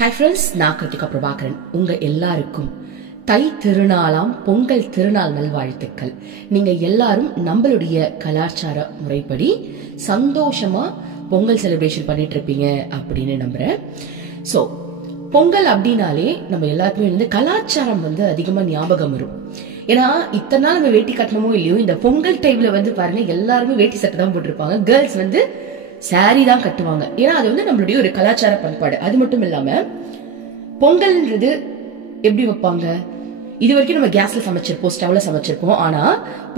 Hi friends, நான் கிருத்திகா பிரபாகரன். உங்க எல்லாருக்கும் தை திருநாளாம் பொங்கல் திருநாள் நல்வாழ்த்துக்கள். நீங்க எல்லாரும் நம்மளுடைய கலாச்சார முறைப்படி சந்தோஷமா பொங்கல் செலிப்ரேஷன் பண்ணிட்டு இருப்பீங்க அப்படின்னு நம்புறேன். ஸோ பொங்கல் அப்படின்னாலே நம்ம எல்லாருக்குமே வந்து கலாச்சாரம் வந்து அதிகமா ஞாபகம் வரும். ஏன்னா இத்தனை நாள் நம்ம வேட்டி கட்டணமோ இல்லையோ, இந்த பொங்கல் டைம்ல வந்து பாருங்க எல்லாருமே வேட்டி சட்டை தான் போட்டிருப்பாங்க. கேர்ள்ஸ் வந்து சாரி தான் கட்டுவாங்க. ஏன்னா அது வந்து நம்மளுடைய ஒரு கலாச்சார பண்பாடு. அது மட்டும் இல்லாம பொங்கல்ன்றது எப்படி வைப்பாங்க, இது வரைக்கும் நம்ம கேஸ்ல சமைச்சிருப்போம், ஸ்டவ்ல சமைச்சிருப்போம். ஆனா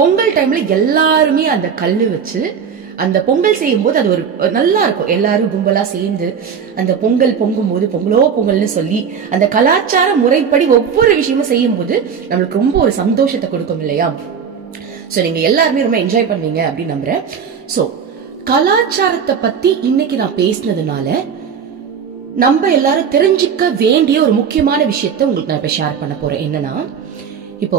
பொங்கல் டைம்ல எல்லாருமே அந்த கல்லு வச்சு அந்த பொங்கல் செய்யும் போது அது ஒரு நல்லா இருக்கும். எல்லாரும் கும்பலா சேர்ந்து அந்த பொங்கல் பொங்கும் போது பொங்கலோ பொங்கல்னு சொல்லி அந்த கலாச்சார முறைப்படி ஒவ்வொரு விஷயமும் செய்யும் போது நம்மளுக்கு ரொம்ப ஒரு சந்தோஷத்தை கொடுக்கும் இல்லையா? சோ நீங்க எல்லாருமே ரொம்ப என்ஜாய் பண்ணுவீங்க அப்படின்னு நம்புறேன். சோ கலாச்சாரத்தை பத்தி இன்னைக்கு நான் பேசினதுனால நம்ம எல்லாரும் தெரிஞ்சுக்க வேண்டிய ஒரு முக்கியமான விஷயத்த உங்களுக்கு நான் இப்ப ஷேர் பண்ண போறேன். என்னன்னா, இப்போ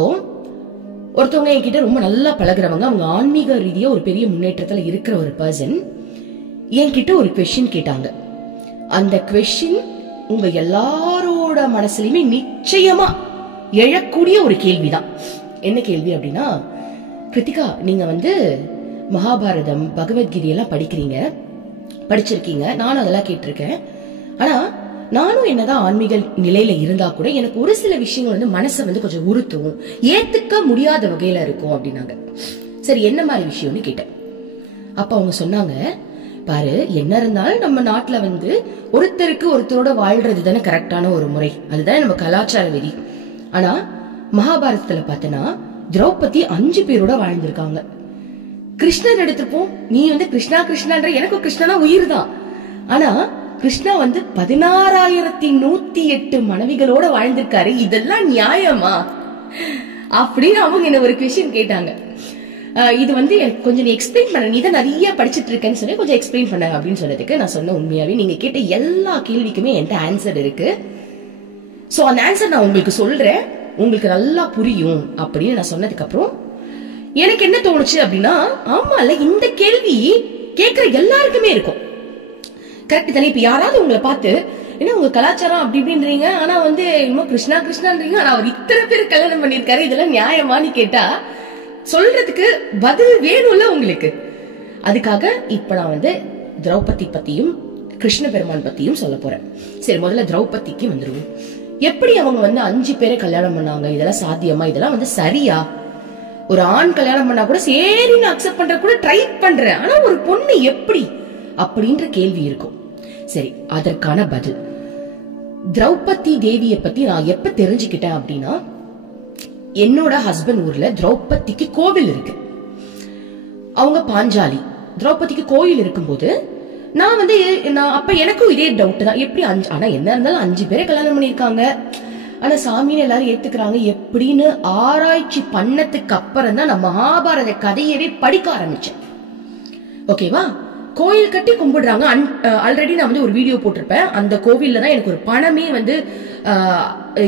ஒருத்தவங்க என்கிட்ட ரொம்ப நல்லா பழகுறவங்க, அவங்க ஆன்மீக ரீதியா ஒரு பெரிய முன்னேற்றத்துல இருக்கிற ஒரு பர்சன் என்கிட்ட ஒரு கொஸ்டின் கேட்டாங்க. அந்த கொஸ்டின் உங்க எல்லாரோட மனசுலயுமே நிச்சயமா எழக்கூடிய ஒரு கேள்விதான். என்ன கேள்வி அப்படின்னா, கிருத்திகா, நீங்க வந்து மகாபாரதம் பகவத்கீதையெல்லாம் படிச்சிருக்கீங்க, நானும் அதெல்லாம் கேட்டிருக்கேன். ஆனா நானும் என்னதான் ஆன்மீக நிலையில இருந்தா கூட எனக்கு ஒரு சில விஷயங்கள் வந்து மனசை வந்து கொஞ்சம் உறுத்தும், ஏத்துக்க முடியாத வகையில இருக்கும் அப்படின்னாங்க. சரி, என்ன மாதிரி விஷயம்னு கேட்டேன். அப்ப அவங்க சொன்னாங்க, பாரு, என்ன இருந்தாலும் நம்ம நாட்டுல வந்து ஒருத்தருக்கு ஒருத்தரோட வாழ்றது தானே கரெக்டான ஒரு முறை, அதுதானே நம்ம கலாச்சார விதி. ஆனா மகாபாரதத்துல பார்த்தனா திரௌபதி 5 பேரோட வாழ்ந்திருக்காங்க. கிருஷ்ணன் எடுத்துப்போம், நீ வந்து கிருஷ்ணான்ற, எனக்கும் கிருஷ்ணனா உயிர் தான். ஆனா கிருஷ்ணா வந்து 16,108 மனைவிகளோட வாழ்ந்திருக்காரு. இதெல்லாம் நியாயமா அப்படின்னு அவங்க என்ன ஒரு கொஸ்டின் கேட்டாங்க. இது வந்து எனக்கு கொஞ்சம் நீ எக்ஸ்பிளைன் பண்ண, நீ தான் நிறைய படிச்சுட்டு இருக்கேன்னு சொல்லி கொஞ்சம் எக்ஸ்பிளைன் பண்ண அப்படின்னு சொன்னதுக்கு நான் சொன்ன, உண்மையாவே நீங்க கேட்ட எல்லா கேள்விக்குமே என்கிட்ட ஆன்சர் இருக்கு. சோ அந்த ஆன்சர் நான் உங்களுக்கு சொல்றேன், உங்களுக்கு நல்லா புரியும் அப்படின்னு நான் சொன்னதுக்கு அப்புறம் எனக்கு என்ன தோணுச்சு அப்படின்னா, ஆமால இந்த கேள்வி கேட்கிற எல்லாருக்குமே இருக்கும். கரெக்ட் தானே? இப்ப யாராவது உங்களை பார்த்து, ஏன்னா உங்க கலாச்சாரம் அப்படி இப்படின்றீங்க, ஆனா வந்து இன்னும் கிருஷ்ணான்றீங்க, ஆனா அவர் இத்தனை பேர் கல்யாணம் பண்ணிருக்காரு, இதெல்லாம் நியாயமான்னு கேட்டா சொல்றதுக்கு பதில் வேணும்ல உங்களுக்கு. அதுக்காக இப்ப நான் வந்து திரௌபதி பத்தியும் கிருஷ்ண பெருமான் பத்தியும் சொல்ல போறேன். சரி, முதல்ல திரௌபதிக்கு வந்துருவோம். எப்படி அவங்க வந்து 5 பேரை கல்யாணம் பண்ணாங்க, இதெல்லாம் சாத்தியமா, இதெல்லாம் வந்து சரியா? ஒரு ஆண் கல்யாணம் பண்ணா கூட சரின்னு அக்செப்ட் பண்ற கூட ட்ரை பண்றேன், ஆனா ஒரு பொண்ணு எப்படி அப்படின்ற கேள்வி இருக்கும். சரி, அதற்கான பதில், திரௌபதி தேவியை பத்தி நான் எப்ப தெரிஞ்சுக்கிட்டேன் அப்படின்னா, என்னோட ஹஸ்பண்ட் ஊர்ல திரௌபதிக்கு கோவில் இருக்கு. அவங்க பாஞ்சாலி, திரௌபதிக்கு கோயில் இருக்கும்போது நான் அப்ப எனக்கும் இதே டவுட் தான், எப்படி ஆனா என்ன இருந்தாலும் 5 பேரை கல்யாணம் பண்ணிருக்காங்க, ஆனா சாமின்னு எல்லாரும் ஏத்துக்கிறாங்க எப்படின்னு ஆராய்ச்சி பண்ணதுக்கு அப்புறம் தான் நான் மகாபாரத கதையவே படிக்க ஆரம்பிச்சேன். ஓகேவா? கோயில் கட்டி கும்பிடுறாங்க. ஆல்ரெடி நான் வந்து ஒரு வீடியோ போட்டிருப்பேன். அந்த கோவில்ல தான் எனக்கு ஒரு பணமே வந்து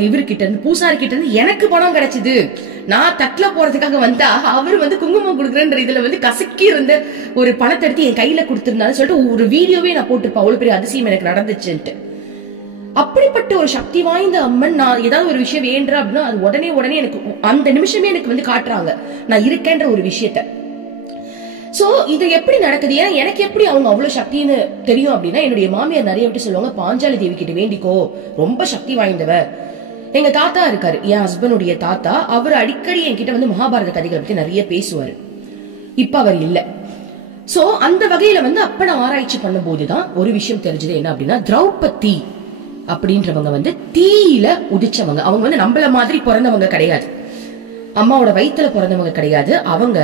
இவர்கிட்ட இருந்து, பூசாரி கிட்ட இருந்து எனக்கு பணம் கிடைச்சது. நான் தட்டுல போறதுக்காக வந்தா அவர் வந்து குங்குமம் கொடுக்குறேன்ற இதுல வந்து கசக்கி இருந்த ஒரு பணத்தை எடுத்து என் கையில கொடுத்திருந்தாலும் சொல்லிட்டு ஒரு வீடியோவே நான் போட்டிருப்பேன். அவ்வளவு பெரிய அதிசயம் எனக்கு நடந்துச்சுன்ட்டு. அப்படிப்பட்ட ஒரு சக்தி வாய்ந்த அம்மன், நான் ஏதாவது ஒரு விஷயம் வேண்டா அப்படின்னா அது உடனே எனக்கு அந்த நிமிஷமே எனக்கு வந்து காட்டுறாங்க நான் இருக்கேன்ற ஒரு விஷயத்த. சோ இது எப்படி நடக்குது? ஏன்னா எனக்கு எப்படி அவங்க அவ்வளவு சக்தின்னு தெரியும் அப்படின்னா, என்னுடைய மாமியார் நிறைய விட்டு சொல்லுவாங்க, பாஞ்சாலி தேவி கிட்ட வேண்டிக்கோ, ரொம்ப சக்தி வாய்ந்தவ. எங்க தாத்தா இருக்காரு, என் ஹஸ்பண்டுடைய தாத்தா, அவர் அடிக்கடி என்கிட்ட வந்து மகாபாரத கதைகளை பத்தி நிறைய பேசுவாரு. இப்ப அவர் இல்ல. சோ அந்த வகையில வந்து அப்ப நான் ஆராய்ச்சி பண்ணும் போதுதான் ஒரு விஷயம் தெரிஞ்சது. என்ன அப்படின்னா, திரௌபதி அப்படின்றவங்க வந்து தீயில உதிச்சவங்க. அவங்க வந்து நம்மள மாதிரி பிறந்தவங்க கிடையாது, அம்மாவோட வயித்துல பிறந்தவங்க கிடையாது. அவங்க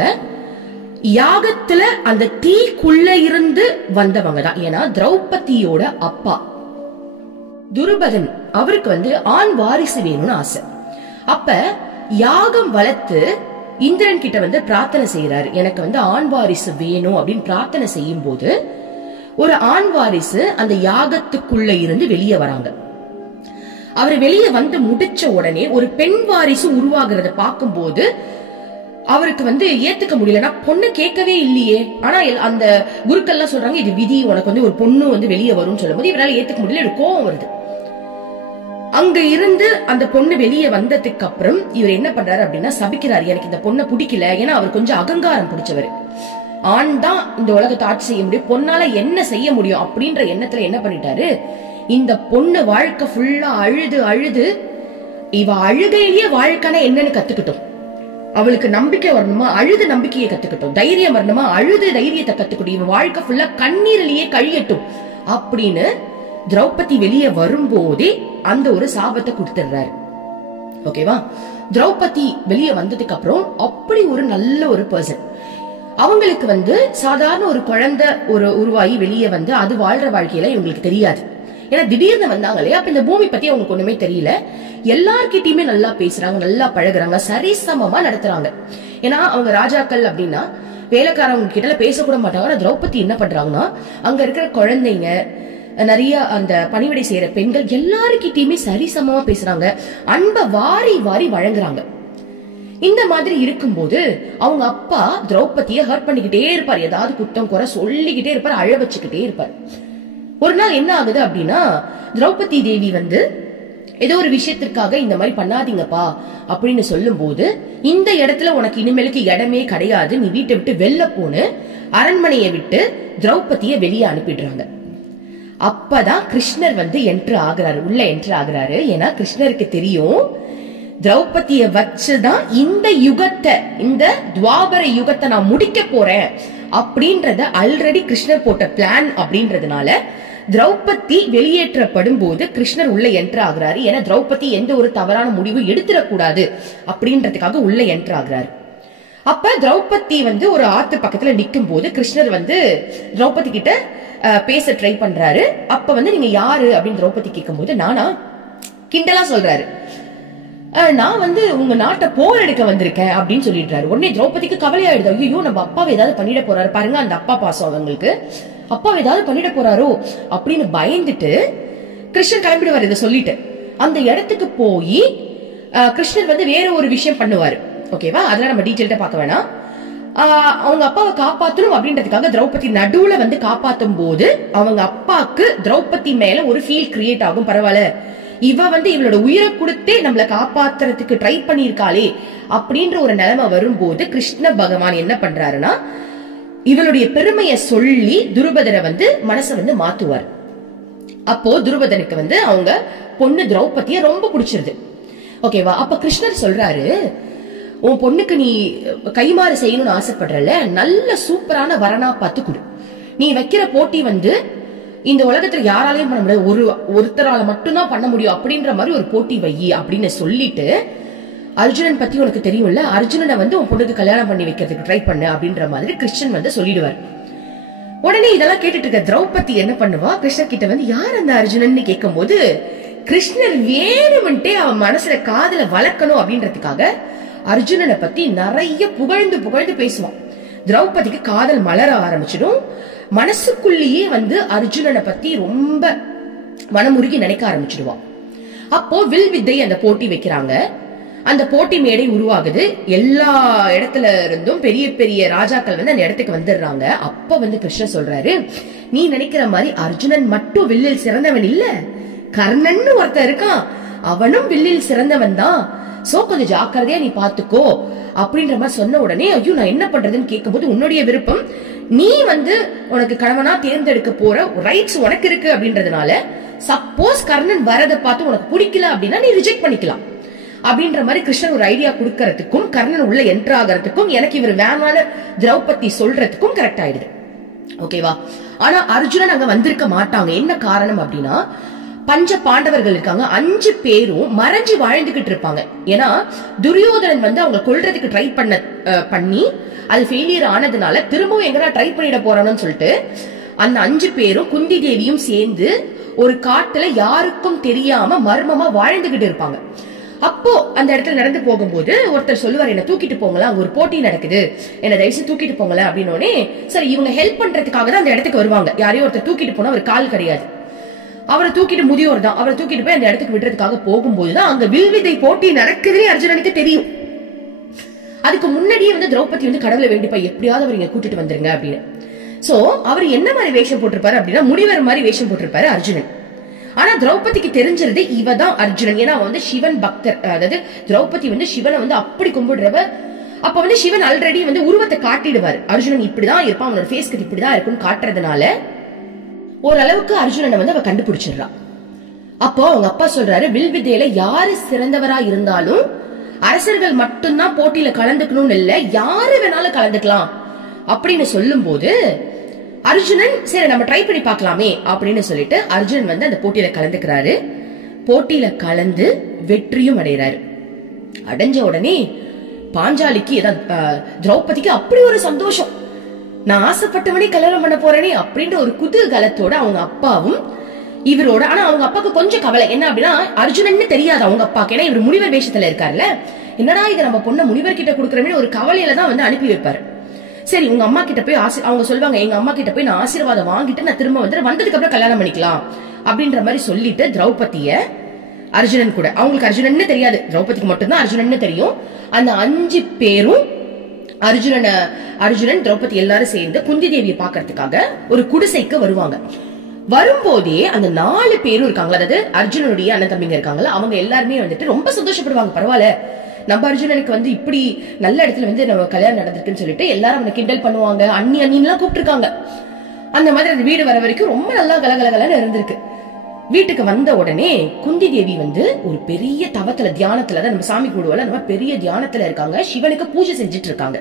யாகத்துல அந்த தீக்குள்ள இருந்து வந்தவங்க தான். ஏன்னா திரௌபதியோட அப்பா துருபதன், அவருக்கு வந்து ஆண் வாரிசு வேணும்னு ஆசை. அப்ப யாகம் வளர்த்து இந்திரன் கிட்ட வந்து பிரார்த்தனை செய்யறாரு, எனக்கு வந்து ஆண் வாரிசு வேணும் அப்படின்னு பிரார்த்தனை செய்யும் போது ஒரு ஆண் வாரிசு அந்த யாகத்துக்குள்ள இருந்து வெளியே வராங்க. அவர் வெளியே வந்து முடிச்ச உடனே ஒரு பெண் வாரிசு உருவாகிறத பார்க்கும் போது அவருக்கு வந்து ஏத்துக்க முடியலன்னா, பொண்ணு கேட்கவே இல்லையே, ஆனா அந்த குருக்கள் எல்லாம் சொல்றாங்க இது விதி, உனக்கு வந்து ஒரு பொண்ணு வந்து வெளியே வரும்னு சொல்லும் போது இவரால் ஏத்துக்க முடியல, கோவம் வருது. அங்க இருந்து அந்த பொண்ணு வெளியே வந்ததுக்கு அப்புறம் இவர் என்ன பண்றாரு அப்படின்னா சபிக்கிறாரு, எனக்கு இந்த பொண்ணை பிடிக்கல. ஏன்னா அவர் கொஞ்சம் அகங்காரம் பிடிச்சவர். ஆண் தான் இந்த உலகத்தை ஆட்சி செய்ய முடியும், பொண்ணால என்ன செய்ய முடியும் அப்படின்ற எண்ணத்துல என்ன பண்ணிட்டாரு, இந்த பொண்ணு வாழ்க்கை ஃபுல்லா அழுது அழுது இவ அழுகையிலேயே வாழ்க்கைனா என்னன்னு கத்துக்கிட்டோம். அவளுக்கு நம்பிக்கை வரணுமா, அழுது நம்பிக்கையை கத்துக்கிட்டோம். தைரியம் வரணுமா, அழுது தைரியத்தை கத்துக்கிட்டோம். இவன் வாழ்க்கை ஃபுல்லா கண்ணீரிலேயே கழியட்டும் அப்படின்னு திரௌபதி வெளியே வரும்போதே அந்த ஒரு சாபத்தை கொடுத்துடுறாரு. ஓகேவா? திரௌபதி வெளியே வந்ததுக்கு அப்புறம் அப்படி ஒரு நல்ல ஒரு பர்சன். அவங்களுக்கு சாதாரண ஒரு குழந்தை ஒரு உருவாகி வெளியே வந்து அது வாழ்ற வாழ்க்கையில இவங்களுக்கு தெரியாது. ஏன்னா திடீர்னு வந்தாங்க இல்லையா, அப்ப இந்த பூமி பத்தி அவங்களுக்கு ஒண்ணுமே தெரியல. எல்லார்கிட்டயுமே நல்லா பேசுறாங்க, நல்லா பழகுறாங்க, சரிசமமா நடத்துறாங்க. ஏன்னா அவங்க ராஜாக்கள் அப்படின்னா வேலைக்காரங்க கிட்ட பேசக்கூட மாட்டாங்க. ஆனா திரௌபதி என்ன பண்றாங்கன்னா அங்க இருக்கிற குழந்தைங்க, நிறைய அந்த பணிவிடை செய்யற பெண்கள் எல்லாருக்கிட்டையுமே சரிசமமா பேசுறாங்க, அன்பை வாரி வாரி வழங்குறாங்க. இந்த மாதிரி இருக்கும்போது அவங்க அப்பா திரௌபதியை ஹர்ட் பண்ணிக்கிட்டே இருப்பார், ஏதாவது குத்தம் குறை சொல்லிக்கிட்டே இருப்பார், அழ வச்சுக்கிட்டே இருப்பார். ஒரு நாள் என்ன ஆகுது அப்படின்னா திரௌபதி தேவி ஏதோ ஒரு விஷயத்திற்காக இந்த மாதிரி பண்ணாதீங்கப்பா அப்படின்னு சொல்லும் போது, இந்த இடத்துல உனக்கு இனிமேலுக்கு இடமே கிடையாது, நீ வீட்டை விட்டு வெளில போன்னு அரண்மனையை விட்டு திரௌபதியை வெளியே அனுப்பிடுறாங்க. அப்பதான் கிருஷ்ணர் என்ட்ரு ஆகுறாரு, உள்ள என்ட்ரு ஆகுறாரு. ஏன்னா கிருஷ்ணருக்கு தெரியும் திரௌபதியை வச்சுதான் இந்த யுகத்தை, இந்த துவாபர யுகத்தை நான் முடிக்க போறேன் அப்படின்றத ஆல்ரெடி கிருஷ்ணர் போட்ட பிளான். அப்படின்றதுனால திரௌபதி வெளியேற்றப்படும் போது கிருஷ்ணர் உள்ள என்ட்ரு ஆகுறாரு. ஏன்னா திரௌபதி எந்த ஒரு தவறான முடிவு எடுத்துடக்கூடாது அப்படின்றதுக்காக உள்ள என்ட்ரு ஆகுறாரு. அப்ப திரௌபதி ஒரு ஆத்து பக்கத்துல நிக்கும் போது கிருஷ்ணர் திரௌபதி கிட்ட பேச ட்ரை பண்றாரு. அப்ப நீங்க யாரு அப்படின்னு திரௌபதி கேட்கும் போது, நானா கிண்டலா சொல்றாரு, நான் உங்க நாட்டை போர் எடுக்க வந்திருக்கேன் அப்படின்னு சொல்லிடுறாரு. உடனே திரௌபதிக்கு கவலையாயிடுது, ஐயோ நம்ம அப்பாவை ஏதாவது பண்ணிட போறாரு, பாருங்க அந்த அப்பா பாசம் அவங்களுக்கு, அப்பாவை ஏதாவது பண்ணிட போறாரோ அப்படின்னு பயந்துட்டு கிருஷ்ணர் கிளம்பிடுவார். இதை சொல்லிட்டு அந்த இடத்துக்கு போய் கிருஷ்ணர் வேற ஒரு விஷயம் பண்ணுவாரு. ஓகேவா? அதெல்லாம் நம்ம டீட்டெயில்டா பார்க்க வேணாம். அவங்க அப்பாவை காப்பாத்தணும் அப்படின்றதுக்காக திரௌபதி நடுவுல காப்பாத்தும் போது அவங்க அப்பாக்கு திரௌபதி மேல ஒரு ஃபீல் கிரியேட் ஆகும். பரவாயில்ல, இவ இவளோட உயிரை கொடுத்தே நம்மள காப்பாத்துறதுக்கு ட்ரை பண்ணிருக்காளே அப்படின்ற ஒரு நிலைமை வரும்போது கிருஷ்ண பகவான் என்ன பண்றாருன்னா இவளுடைய பெருமையை சொல்லி துருபதரை மனசை மாத்துவார். அப்போ துருபதனுக்கு அவங்க பொண்ணு திரௌபதிய ரொம்ப பிடிச்சிருது. ஓகேவா? அப்ப கிருஷ்ணர் சொல்றாரு, உன் பொண்ணுக்கு நீ கைமாறு செய்யணும்னு ஆசைப்படுறல, நல்ல சூப்பரான வரனா பார்த்து கொடு. நீ வைக்கிற போட்டி இந்த உலகத்துல யாராலையும் பண்ண முடியாது, ஒருத்தரால மட்டும்தான் பண்ண முடியும் அப்படின்ற மாதிரி ஒரு போட்டி வை அப்படின்னு சொல்லிட்டு, அர்ஜுனன் பத்தி உனக்கு தெரியும்ல, அர்ஜுனனை உன் பொண்ணுக்கு கல்யாணம் பண்ணி வைக்கிறதுக்கு ட்ரை பண்ணு அப்படின்ற மாதிரி கிருஷ்ணன் சொல்லிடுவார். உடனே இதெல்லாம் கேட்டுட்டு இருக்க திரௌபதி என்ன பண்ணுவா, கிருஷ்ணர் கிட்ட யார் அந்த அர்ஜுனன் கேட்கும் போது கிருஷ்ணர் வேணும்ட்டே அவன் மனசுல காதல வளர்க்கணும் அப்படின்றதுக்காக அர்ஜுனனை பத்தி நிறைய புகழ்ந்து புகழ்ந்து பேசுவான். திரௌபதிக்கு காதல் மலர ஆரம்பிச்சிடும். மனசுக்குள்ளேயே அர்ஜுனனை பத்தி ரொம்ப மனமுருகி நினைக்க ஆரம்பிச்சிடுவான். அப்போ வில் வித்தை அந்த போட்டி வைக்கிறாங்க. அந்த போட்டி மேடை உருவாகுது. எல்லா இடத்துல இருந்தும் பெரிய பெரிய ராஜாக்கள் அந்த இடத்துக்கு வந்துடுறாங்க. அப்ப கிருஷ்ணர் சொல்றாரு, நீ நினைக்கிற மாதிரி அர்ஜுனன் மட்டும் வில்லில் சிறந்தவன் இல்ல, கர்ணன் ஒருத்தன் இருக்கான், அவனும் வில்லில் சிறந்தவன் தான். சோ கொஞ்சம் ஜாக்கிரதையா நீ பாத்துக்கோ அப்படின்ற மாதிரி சொன்ன உடனே, ஐயோ நான் என்ன பண்றதுன்னு கேட்கும் போது, உன்னுடைய விருப்பம், நீ உனக்கு கணவனா தேர்ந்தெடுக்க போற ரைட்ஸ் உனக்கு இருக்கு அப்படின்றதுனால சப்போஸ் கர்ணன் வரதை பார்த்து உனக்கு பிடிக்கல அப்படின்னா நீ ரிஜெக்ட் பண்ணிக்கலாம் அப்படின்ற மாதிரி கிருஷ்ணன் ஒரு ஐடியா கொடுக்கறதுக்கும் கர்ணன் உள்ள என்ட்ரு ஆகிறதுக்கும் எனக்கு இவர் வேணான திரௌபதி சொல்றதுக்கும் கரெக்ட் ஆயிடுது. ஓகேவா? ஆனா அர்ஜுனன் அங்க வந்திருக்க மாட்டாங்க. என்ன காரணம் அப்படின்னா, பஞ்ச பாண்டவர்கள் இருக்காங்க, 5 பேரும் மறைஞ்சு வாழ்ந்துகிட்டு இருப்பாங்க. ஏன்னா துரியோதனன் அவங்க கொல்றதுக்கு ட்ரை பண்ணி அது ஃபெயிலியர் ஆனதுனால திரும்பவும் எங்கடா ட்ரை பண்ணிட போறான்னு சொல்லிட்டு அந்த 5 பேரும் குந்தி தேவியும் சேர்ந்து ஒரு காட்டுல யாருக்கும் தெரியாம மர்மமா வாழ்ந்துகிட்டு இருப்பாங்க. அப்போ அந்த இடத்துல நடந்து போகும்போது ஒருத்தர் சொல்லுவார், என்ன தூக்கிட்டு போங்களா, அங்க ஒரு போட்டி நடக்குது, என்ன தயவுசு தூக்கிட்டு போங்களா அப்படின்னோடனே, சரி இவங்க ஹெல்ப் பண்றதுக்காக தான் அந்த இடத்துக்கு வருவாங்க. யாரையும் ஒருத்தர் தூக்கிட்டு போனா அவர் கால் கிடையாது, அவரை தூக்கிட்டு முதியோர் தான், அவரை தூக்கிட்டு போய் அந்த இடத்துக்கு விடுறதுக்காக போகும்போதுதான் அங்க வில்வித்தை போட்டி நடக்குதுன்னு அர்ஜுனனுக்கு தெரியும். அதுக்கு முன்னாடியே திரௌபதி கடவுளை வேண்டிப்பா எப்படியாவது அவர் இங்க கூட்டிட்டு வந்துருங்க அப்படின்னு. சோ அவர் என்ன மாதிரி வேஷம் போட்டிருப்பாரு அப்படின்னா, முனிவர் மாதிரி வேஷம் போட்டிருப்பாரு அர்ஜுனன். ஆனா திரௌபதிக்கு தெரிஞ்சிருது இவதான் அர்ஜுனன். ஏன்னா வந்து சிவன் பக்தர், அதாவது திரௌபதி வந்து சிவனை வந்து அப்படி கும்பிடுறவ. அப்ப வந்து சிவன் ஆல்ரெடி வந்து உருவத்தை காட்டிடுவார், அர்ஜுனன் இப்படிதான் இருப்பான், அவனோட ஃபேஸ் கட் இப்படிதான் இருக்குன்னு காட்டுறதுனால ஓரளவுக்கு அர்ஜுனனை வந்து அவ கண்டுபிடிச்சிடறான். அப்போ அவங்க அப்பா சொல்றாரு, வில் வித்தையில யாரு சிறந்தவரா இருந்தாலும் அரசர்கள் மட்டும்தான் போட்டியில கலந்துக்கணும்னு இல்ல, யாரு வேணாலும் கலந்துக்கலாம் அப்படின்னு சொல்லும் போது அர்ஜுனன் சரி நம்ம ட்ரை பண்ணி பார்க்கலாமே அப்படின்னு சொல்லிட்டு அர்ஜுனன் வந்து அந்த போட்டியில கலந்துக்கிறாரு. போட்டியில கலந்து வெற்றியும் அடைகிறாரு. அடைஞ்ச உடனே பாஞ்சாலிக்கு திரௌபதிக்கு அப்படி ஒரு சந்தோஷம், நான் ஆசைப்பட்டவனே கல்யாணம் பண்ண போறேனே அப்படின்ற ஒரு குதூகலத்தோட அவங்க அப்பாவும் இவரோட. ஆனா அவங்க அப்பாவுக்கு கொஞ்சம் கவலை என்ன அப்படின்னா, அர்ஜுனன்னு தெரியாது அவங்க அப்பாக்கு, ஏன்னா இவர் முனிவர் வேஷத்துல இருக்காருல்ல, என்னடா இதை நம்ம பொண்ணை முனிவர் கிட்ட கொடுக்கறமே ஒரு கவலையில தான் வந்து அனுப்பி வைப்பாரு. சரி உங்க அம்மா கிட்ட போய் அவங்க சொல்லுவாங்க, எங்க அம்மா கிட்ட போய் நான் ஆசீர்வாதம் வாங்கிட்டு நான் திரும்ப வந்ததுக்கு அப்புறம் கல்யாணம் பண்ணிக்கலாம் அப்படின்ற மாதிரி சொல்லிட்டு திரௌபதிய அர்ஜுனன் கூட, அவங்களுக்கு அர்ஜுனன்னு தெரியாது, திரௌபதிக்கு மட்டும்தான் அர்ஜுனன்னு தெரியும். அந்த 5 பேரும் அர்ஜுனன் திரௌபதி எல்லாரும் சேர்ந்து குந்தி தேவியை பாக்கிறதுக்காக ஒரு குடிசைக்கு வருவாங்க. வரும்போதே அந்த 4 பேரும் இருக்காங்களா, அதாவது அர்ஜுனனுடைய அண்ணன் தம்பிங்க இருக்காங்களா, அவங்க எல்லாருமே வந்துட்டு ரொம்ப சந்தோஷப்படுவாங்க. பரவாயில்ல, நம்ம அர்ஜுனனுக்கு வந்து இப்படி நல்ல இடத்துல வந்து நம்ம கல்யாணம் நடந்திருக்குன்னு சொல்லிட்டு எல்லாரும் அவனை கிண்டல் பண்ணுவாங்க, அண்ணிலாம் கூப்பிட்டு இருக்காங்க. அந்த மாதிரி அந்த வீடு வர வரைக்கும் ரொம்ப நல்லா கலகலகலன்னு இருந்திருக்கு. வீட்டுக்கு வந்த உடனே குந்தி தேவி வந்து ஒரு பெரிய தவத்துல தியானத்துல தான், நம்ம சாமி கூடுவோம்ல, அந்த மாதிரி பெரிய தியானத்துல இருக்காங்க, சிவனுக்கு பூஜை செஞ்சுட்டு இருக்காங்க.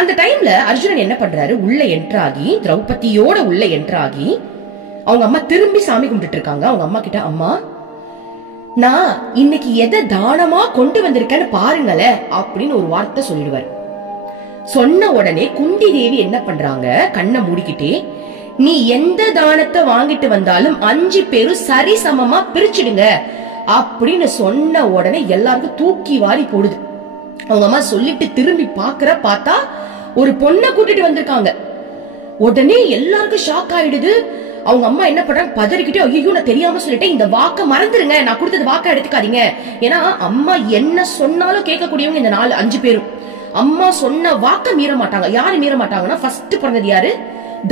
அந்த டைம்ல அர்ஜுனன் என்ன பண்றாரு, உள்ள என்ட்ராகி திரௌபதியோட உள்ள என்ட்ராகி அவங்க அம்மா திரும்பி சாமி கும்பிட்டு இருக்காங்க. அவங்க அம்மா கிட்ட, அம்மா நான் இன்னைக்கு எதை தானமா கொண்டு வந்திருக்கேன்னு பாருங்களே அப்படின்னு ஒரு வார்த்தை சொல்லிடுவார். சொன்ன உடனே குந்தி தேவி என்ன பண்றாங்க, கண்ணை மூடிக்கிட்டே, நீ எந்த தானத்தை வாங்கிட்டு வந்தாலும் 5 பேரும் சரி சமமா பிரிச்சுடுங்க அப்படின்னு சொன்ன உடனே எல்லாருக்கும் தூக்கி வாரி போடுது. அவங்க அம்மா சொல்லிட்டு திரும்பி பார்த்தா ஒரு பொண்ணை கூட்டிட்டு வந்திருக்காங்க. உடனே எல்லாருக்கும் ஷாக் ஆயிடுது. அவங்க அம்மா என்ன பண்றாங்க, பதறிக்கிட்டே, ஐயோ நான் தெரியாம சொல்லிட்டேன், இந்த வாக்க மறந்துருங்க, நான் கொடுத்தது வாக்க எடுத்துக்காதீங்க. ஏன்னா அம்மா என்ன சொன்னாலும் கேட்கக்கூடியவங்க இந்த 5 பேரும். அம்மா சொன்ன வாக்க மீற மாட்டாங்க. யாரு மீற மாட்டாங்கன்னா, ஃபர்ஸ்ட் பிறந்தது யாரு,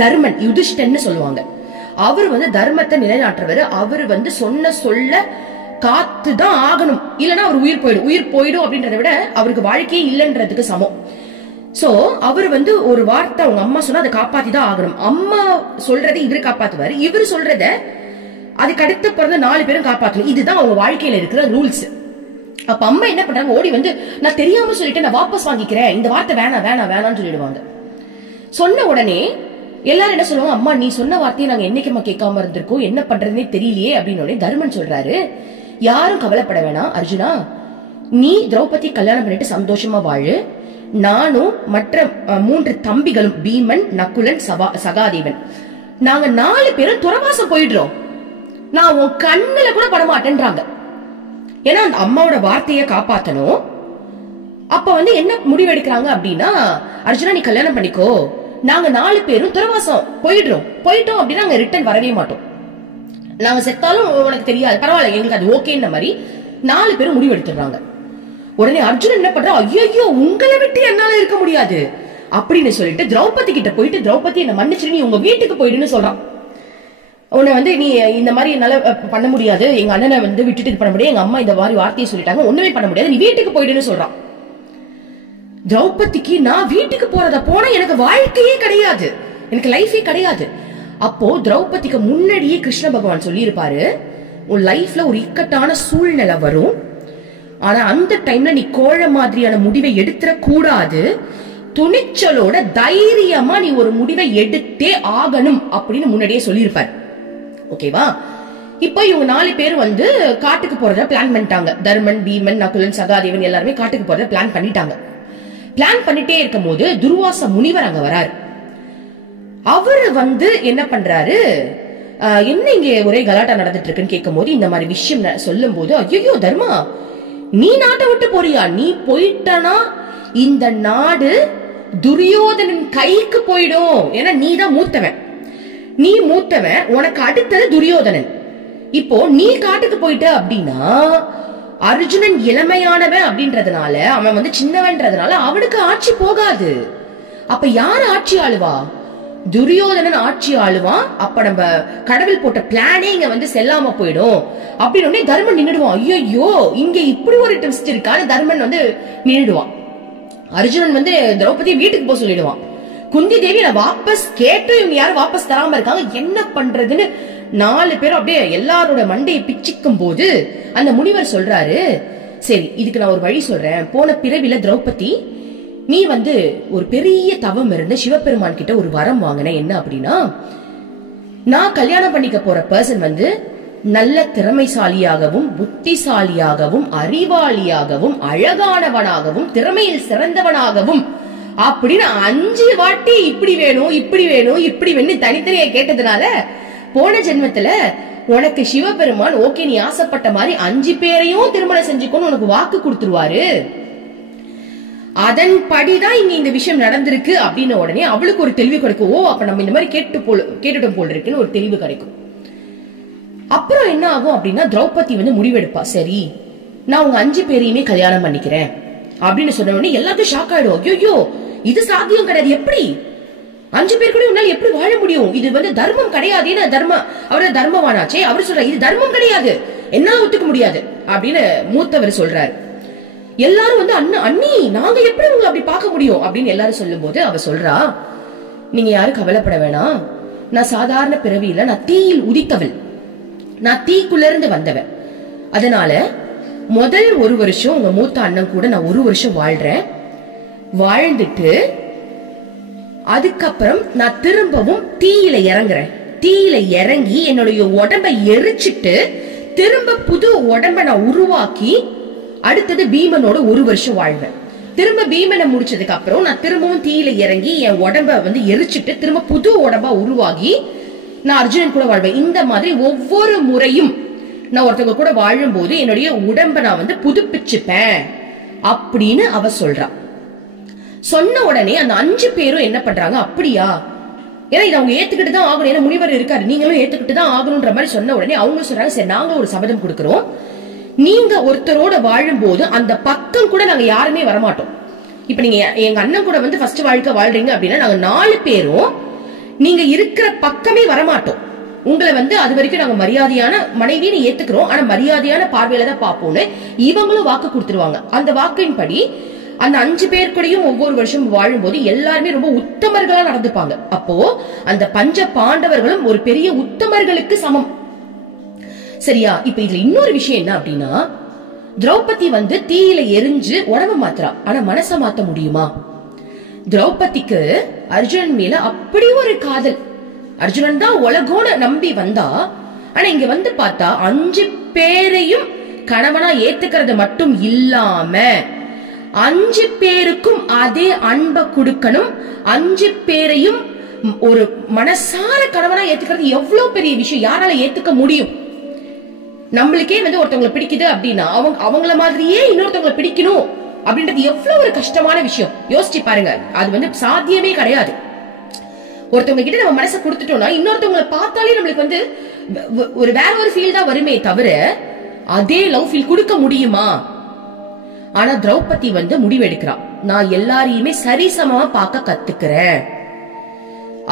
தர்மன், யுதிஷ்டன்னு சொல்லுவாங்க. அவர் வந்து தர்மத்தை நிலைநாட்டுறவர். அவர் வந்து சொன்ன சொல்ல காத்துதான் ஆகணும், இல்லன்னா அவர் உயிர் போயிடும் அப்படின்றத விட அவருக்கு வாழ்க்கையே இல்லைன்றதுக்கு சமம். சோ அவர் வந்து ஒரு வார்த்தை அவங்க அம்மா சொன்னா அதை காப்பாத்தி தான் ஆகணும். அம்மா சொல்றதை இவரு காப்பாத்துவாரு, இவரு சொல்றத அதுக்கு அடுத்து பிறந்த 4 பேரும் காப்பாத்தணும். இதுதான் அவங்க வாழ்க்கையில இருக்கிற ரூல்ஸ். அப்ப அம்மா என்ன பண்றாங்க, ஓடி வந்து நான் தெரியாம சொல்லிட்டு நான் வாபஸ் வாங்கிக்கிறேன், இந்த வார்த்தை வேணாம்னு சொல்லிடுவாங்க. சொன்ன உடனே எல்லாரும் என்ன சொல்லுவாங்க, அம்மா நீ சொன்ன வார்த்தையை நாங்க என்னைக்குமா கேட்காம இருந்திருக்கோம், என்ன பண்றதுன்னே தெரியலையே அப்படின்னு. தர்மன் சொல்றாரு, யாரும் கவலைப்பட வேணாம் அர்ஜுனா, நீ திரௌபதி கல்யாணம் பண்ணிட்டு சந்தோஷமா வாழு, நானும் மற்ற 3 தம்பிகளும் பீமன், நகுலன், சகாதேவன், நாங்க 4 பேரும் துறவாசம் போயிடுறோம், நான் உன் கண்ணுல கூட படமாட்டேன்றாங்க. ஏன்னா அந்த அம்மாவோட வார்த்தையை காப்பாத்தணும். அப்ப வந்து என்ன முடிவெடுக்கிறாங்க அப்படின்னா, அர்ஜுனா நீ கல்யாணம் பண்ணிக்கோ, நாங்க 4 பேரும் துறவாசம் போயிட்டோம் அப்படின்னா நாங்க ரிட்டர்ன் வரவே மாட்டோம், நாங்க செத்தாலும் உனக்கு தெரியாது, பரவாயில்ல எங்களுக்கு அது ஓகேன்ற மாதிரி 4 பேரும் முடிவெடுத்துறாங்க. உடனே அர்ஜுனன் என்ன பண்றா, ஐயோ உங்களை விட்டு என்னால இருக்க முடியாது அப்படின்னு சொல்லிட்டு திரௌபதி கிட்ட போயிட்டு, திரௌபதி என்ன மன்னிச்சிரு, நீ உங்க வீட்டுக்கு போயிடுன்னு சொல்றான். உன்னை வந்து நீ இந்த மாதிரி என்னால பண்ண முடியாது, எங்க அண்ணனை வந்து விட்டுட்டு பண்ண முடியாது, எங்க அம்மா இந்த மாதிரி வார்த்தையை சொல்லிட்டாங்க, ஒண்ணுமே பண்ண முடியாது, நீ வீட்டுக்கு போயிடுன்னு சொல்றான். திரௌபதிக்கு, நான் வீட்டுக்கு போனா எனக்கு வாழ்க்கையே கிடையாது, எனக்கு லைஃபே கிடையாது. அப்போ திரௌபதிக்கு முன்னாடியே கிருஷ்ண பகவான் சொல்லி இருப்பாரு, உன் லைஃப்ல ஒரு இக்கட்டான சூழ்நிலை வரும், ஆனா அந்த டைம்ல நீ கோழ மாதிரியான முடிவை எடுத்துற கூடாது, துணிச்சலோட தைரியமா நீ ஒரு முடிவை எடுத்தே ஆகணும் அப்படின்னு முன்னாடியே சொல்லியிருப்பார். ஓகேவா? இப்ப இவங்க 4 பேர் வந்து காட்டுக்கு போறத பிளான் பண்ணிட்டாங்க. தர்மன், பீமன், நகுலன், சகாதேவன் எல்லாருமே காட்டுக்கு போறத பிளான் பண்ணிட்டாங்க. பிளான் பண்ணிட்டே இருக்கும் போது துர்வாச முனிவர் அங்க வராரு. அவரு வந்து என்ன பண்றாரு, என்ன இங்க ஒரே கலாட்டா நடந்துட்டு இருக்குன்னு கேட்கும் போது இந்த மாதிரி விஷயம் சொல்லும் போது, ஐயோ தர்மா நீ நாட்டை விட்டு போறியா, நீ போயிட்டனா இந்த நாடு துரியோதனன் கைக்கு போயிடும், ஏன்னா நீ தான் மூத்தவன், உனக்கு அடுத்தது துரியோதனன். இப்போ நீ காட்டுக்கு போயிட்ட அப்படின்னா அர்ஜுனன் இளமையானவன் அப்படின்றதுனால, அவன் வந்து சின்னவன்றதுனால அவனுக்கு ஆட்சி போகாது. அப்ப யாரு ஆட்சி ஆளுவா? துரியோதனன் ஆட்சி ஆளுவான், அப்ப நம்ம கடவுள் போட்ட பிளானே இங்க வந்து செல்லாம போயிடும் அப்படின்னு தர்மன் நின்னுடுவான். ஐயோ இங்க இப்படி ஒரு ட்விஸ்ட் இருக்கான்னு தர்மன் வந்து நின்னுடுவான். அர்ஜுனன் வந்து திரௌபதி வீட்டுக்கு போக சொல்லிடுவான். குந்தி தேவி நான் வாபஸ் கேட்டும் இவங்க யாரும் வாபஸ் தராம இருக்காங்க, என்ன பண்றதுன்னு 4 பேரும் அப்படியே எல்லாரோட மண்டையை பிச்சிக்கும் போது அந்த முனிவர் சொல்றாரு, சரி இதுக்கு நான் ஒரு வழி சொல்றேன். போன பிறவில திரௌபதி நீ வந்து ஒரு பெரிய தவம் இருந்து சிவபெருமான் கிட்ட ஒரு வரம் வாங்கின. என்ன அப்படின்னா, நான் கல்யாணம் பண்ணிக்க போற பர்சன் வந்து நல்ல திறமைசாலியாகவும் புத்திசாலியாகவும் அறிவாளியாகவும் அழகானவனாகவும் திறமையில் சிறந்தவனாகவும் அப்படின்னு 5 வாட்டி இப்படி வேணும் இப்படி வேணும் இப்படி வேணும் தனித்தனியா கேட்டதுனால போன ஜென்மத்துல உனக்கு சிவபெருமான் ஓகே நீ ஆசைப்பட்ட மாதிரி 5 பேரையும் திருமணம் செஞ்சுக்கணும் உனக்கு வாக்கு கொடுத்துருவாரு. அதன்படிதான் இங்க இந்த விஷயம் நடந்திருக்கு அப்படின்னு உடனே அவளுக்கு ஒரு தெளிவு கிடைக்கும். ஓ அப்ப நம்ம இந்த மாதிரி கேட்டுட்டோம் போல் இருக்குன்னு ஒரு தெளிவு கிடைக்கும். அப்புறம் என்ன ஆகும் அப்படின்னா, திரௌபதி வந்து முடிவெடுப்பா, சரி நான் உங்க 5 பேரையுமே கல்யாணம் பண்ணிக்கிறேன் அப்படின்னு சொன்ன உடனே எல்லாத்தையும் ஷாக் ஆயிடும். ஐயோ இது சாத்தியம் கிடையாது, எப்படி 5 பேர் கூட உன்னால எப்படி வாழ முடியும், இது வந்து தர்மம் கிடையாது. அவரு தர்மவானாச்சே, அவரு சொல்ற இது தர்மம் கிடையாது, என்னால ஒத்துக்க முடியாது அப்படின்னு மூத்தவர் சொல்றாரு. எல்லாரும் வந்து அண்ணி நாங்க எப்படி உங்களை அப்படி பார்க்க முடியும் அப்படின்னு எல்லாரும் சொல்லும் போது அவ சொல்றா, நீங்க யாரும் கவலைப்பட வேணாம், நான் சாதாரண பிறவியில நான் தீயில் உதித்தவள், நான் தீக்குள்ள இருந்து வந்தவன். அதனால முதல் 1 வருஷம் உங்க மூத்த அண்ணன் கூட நான் 1 வருஷம் வாழ்றேன். வாழ்ந்துட்டு அதுக்கப்புறம் நான் திரும்பவும் தீயில இறங்குறேன். தீயில இறங்கி என்னுடைய உடம்பை எரிச்சிட்டு திரும்ப புது உடம்ப நான் உருவாக்கி அடுத்தது பீமனோட 1 வருஷம் வாழ்வேன். திரும்ப பீமனை முடிச்சதுக்கு அப்புறம் நான் திரும்பவும் தீயில இறங்கி என் உடம்ப வந்து எரிச்சிட்டு திரும்ப புது உடம்பா உருவாகி நான் அர்ஜுனன் கூட வாழ்வேன். இந்த மாதிரி ஒவ்வொரு முறையும் நான் ஒருத்தவங்க கூட வாழும் போது என்னுடைய உடம்ப நான் வந்து புதுப்பிச்சுப்பேன் அப்படின்னு அவ சொல்றா. சொன்ன உடனே அந்த 5 பேரும் என்ன பண்றாங்க, அப்படியா, ஏன்னா இதை அவங்க ஏத்துக்கிட்டு தான் ஆகணும், ஏன்னா முனிவர் இருக்காரு, நீங்களும் ஏத்துக்கிட்டு தான் ஆகணும்ன்ற மாதிரி சொன்ன உடனே அவங்க சொல்றாங்க, சரி நாங்க ஒரு சபதம் கொடுக்கிறோம், நீங்க ஒருத்தரோட வாழும் போது அந்த பக்கம் கூட நாங்க யாருமே வரமாட்டோம். இப்ப நீங்க எங்க அண்ணன் கூட வந்து ஃபர்ஸ்ட் வாழ்க்கை வாழ்றீங்க அப்படின்னா நாங்க 4 பேரும் நீங்க இருக்கிற பக்கமே வரமாட்டோம். உங்களை வந்து அது வரைக்கும் நாங்க மரியாதையான மனைவின்னு ஏத்துக்கிறோம், ஆனா மரியாதையான பார்வையில தான் பாப்போம்னு இவங்களும் வாக்கு கொடுத்துருவாங்க. அந்த வாக்கின்படி அந்த 5 பேர் கூடயும் ஒவ்வொரு வருஷம் வாழும் போது எல்லாருமே ரொம்ப உத்தமர்களா நடந்துப்பாங்க. அப்போ அந்த பஞ்ச பாண்டவர்களும் ஒரு பெரிய உத்தமர்களுக்கு சமம். சரியா? இப்ப இதுல இன்னொரு விஷயம் என்ன அப்படின்னா, திரௌபதி வந்து தீயில எரிஞ்சு உடம்பு மாத்துறா, ஆனா மனச மாத்த முடியுமா? திரௌபதிக்கு அர்ஜுனன் மேல அப்படி ஒரு காதல், அர்ஜுனன் தான் உலகோட நம்பி வந்தா, ஆனா இங்க வந்து பார்த்தா 5 பேரையும் கணவனா ஏத்துக்கிறது மட்டும் இல்லாம 5 பேருக்கும் அதே அன்பை கொடுக்கணும், 5 பேரையும் ஒரு மனசார கணவனா ஏத்துக்கிறது எவ்வளவு பெரிய விஷயம், யாரால ஏத்துக்க முடியும்? நம்மளுக்கே வந்து ஒருத்தவங்களை பிடிக்குது அப்படின்னா அவங்கள மாதிரியே இன்னொருத்தவங்களை பிடிக்கணும் அப்படின்றது எவ்வளவு ஒரு கஷ்டமான விஷயம். யோசிச்சு பாருங்க, அது வந்து சாத்தியமே கிடையாது. ஒருத்தவங்க கிட்ட நம்ம மனசை கொடுத்துட்டோம்னா இன்னொருத்தவங்களை பார்த்தாலே நம்மளுக்கு வந்து ஒரு வேற ஒரு ஃபீல் தான் வருமே தவிர அதே லவ் ஃபீல் கொடுக்க முடியுமா? ஆனா திரௌபதி வந்து முடிவெடுக்கிறான், நான் எல்லாரையுமே சரிசமமா பார்க்க கத்துக்கிறேன்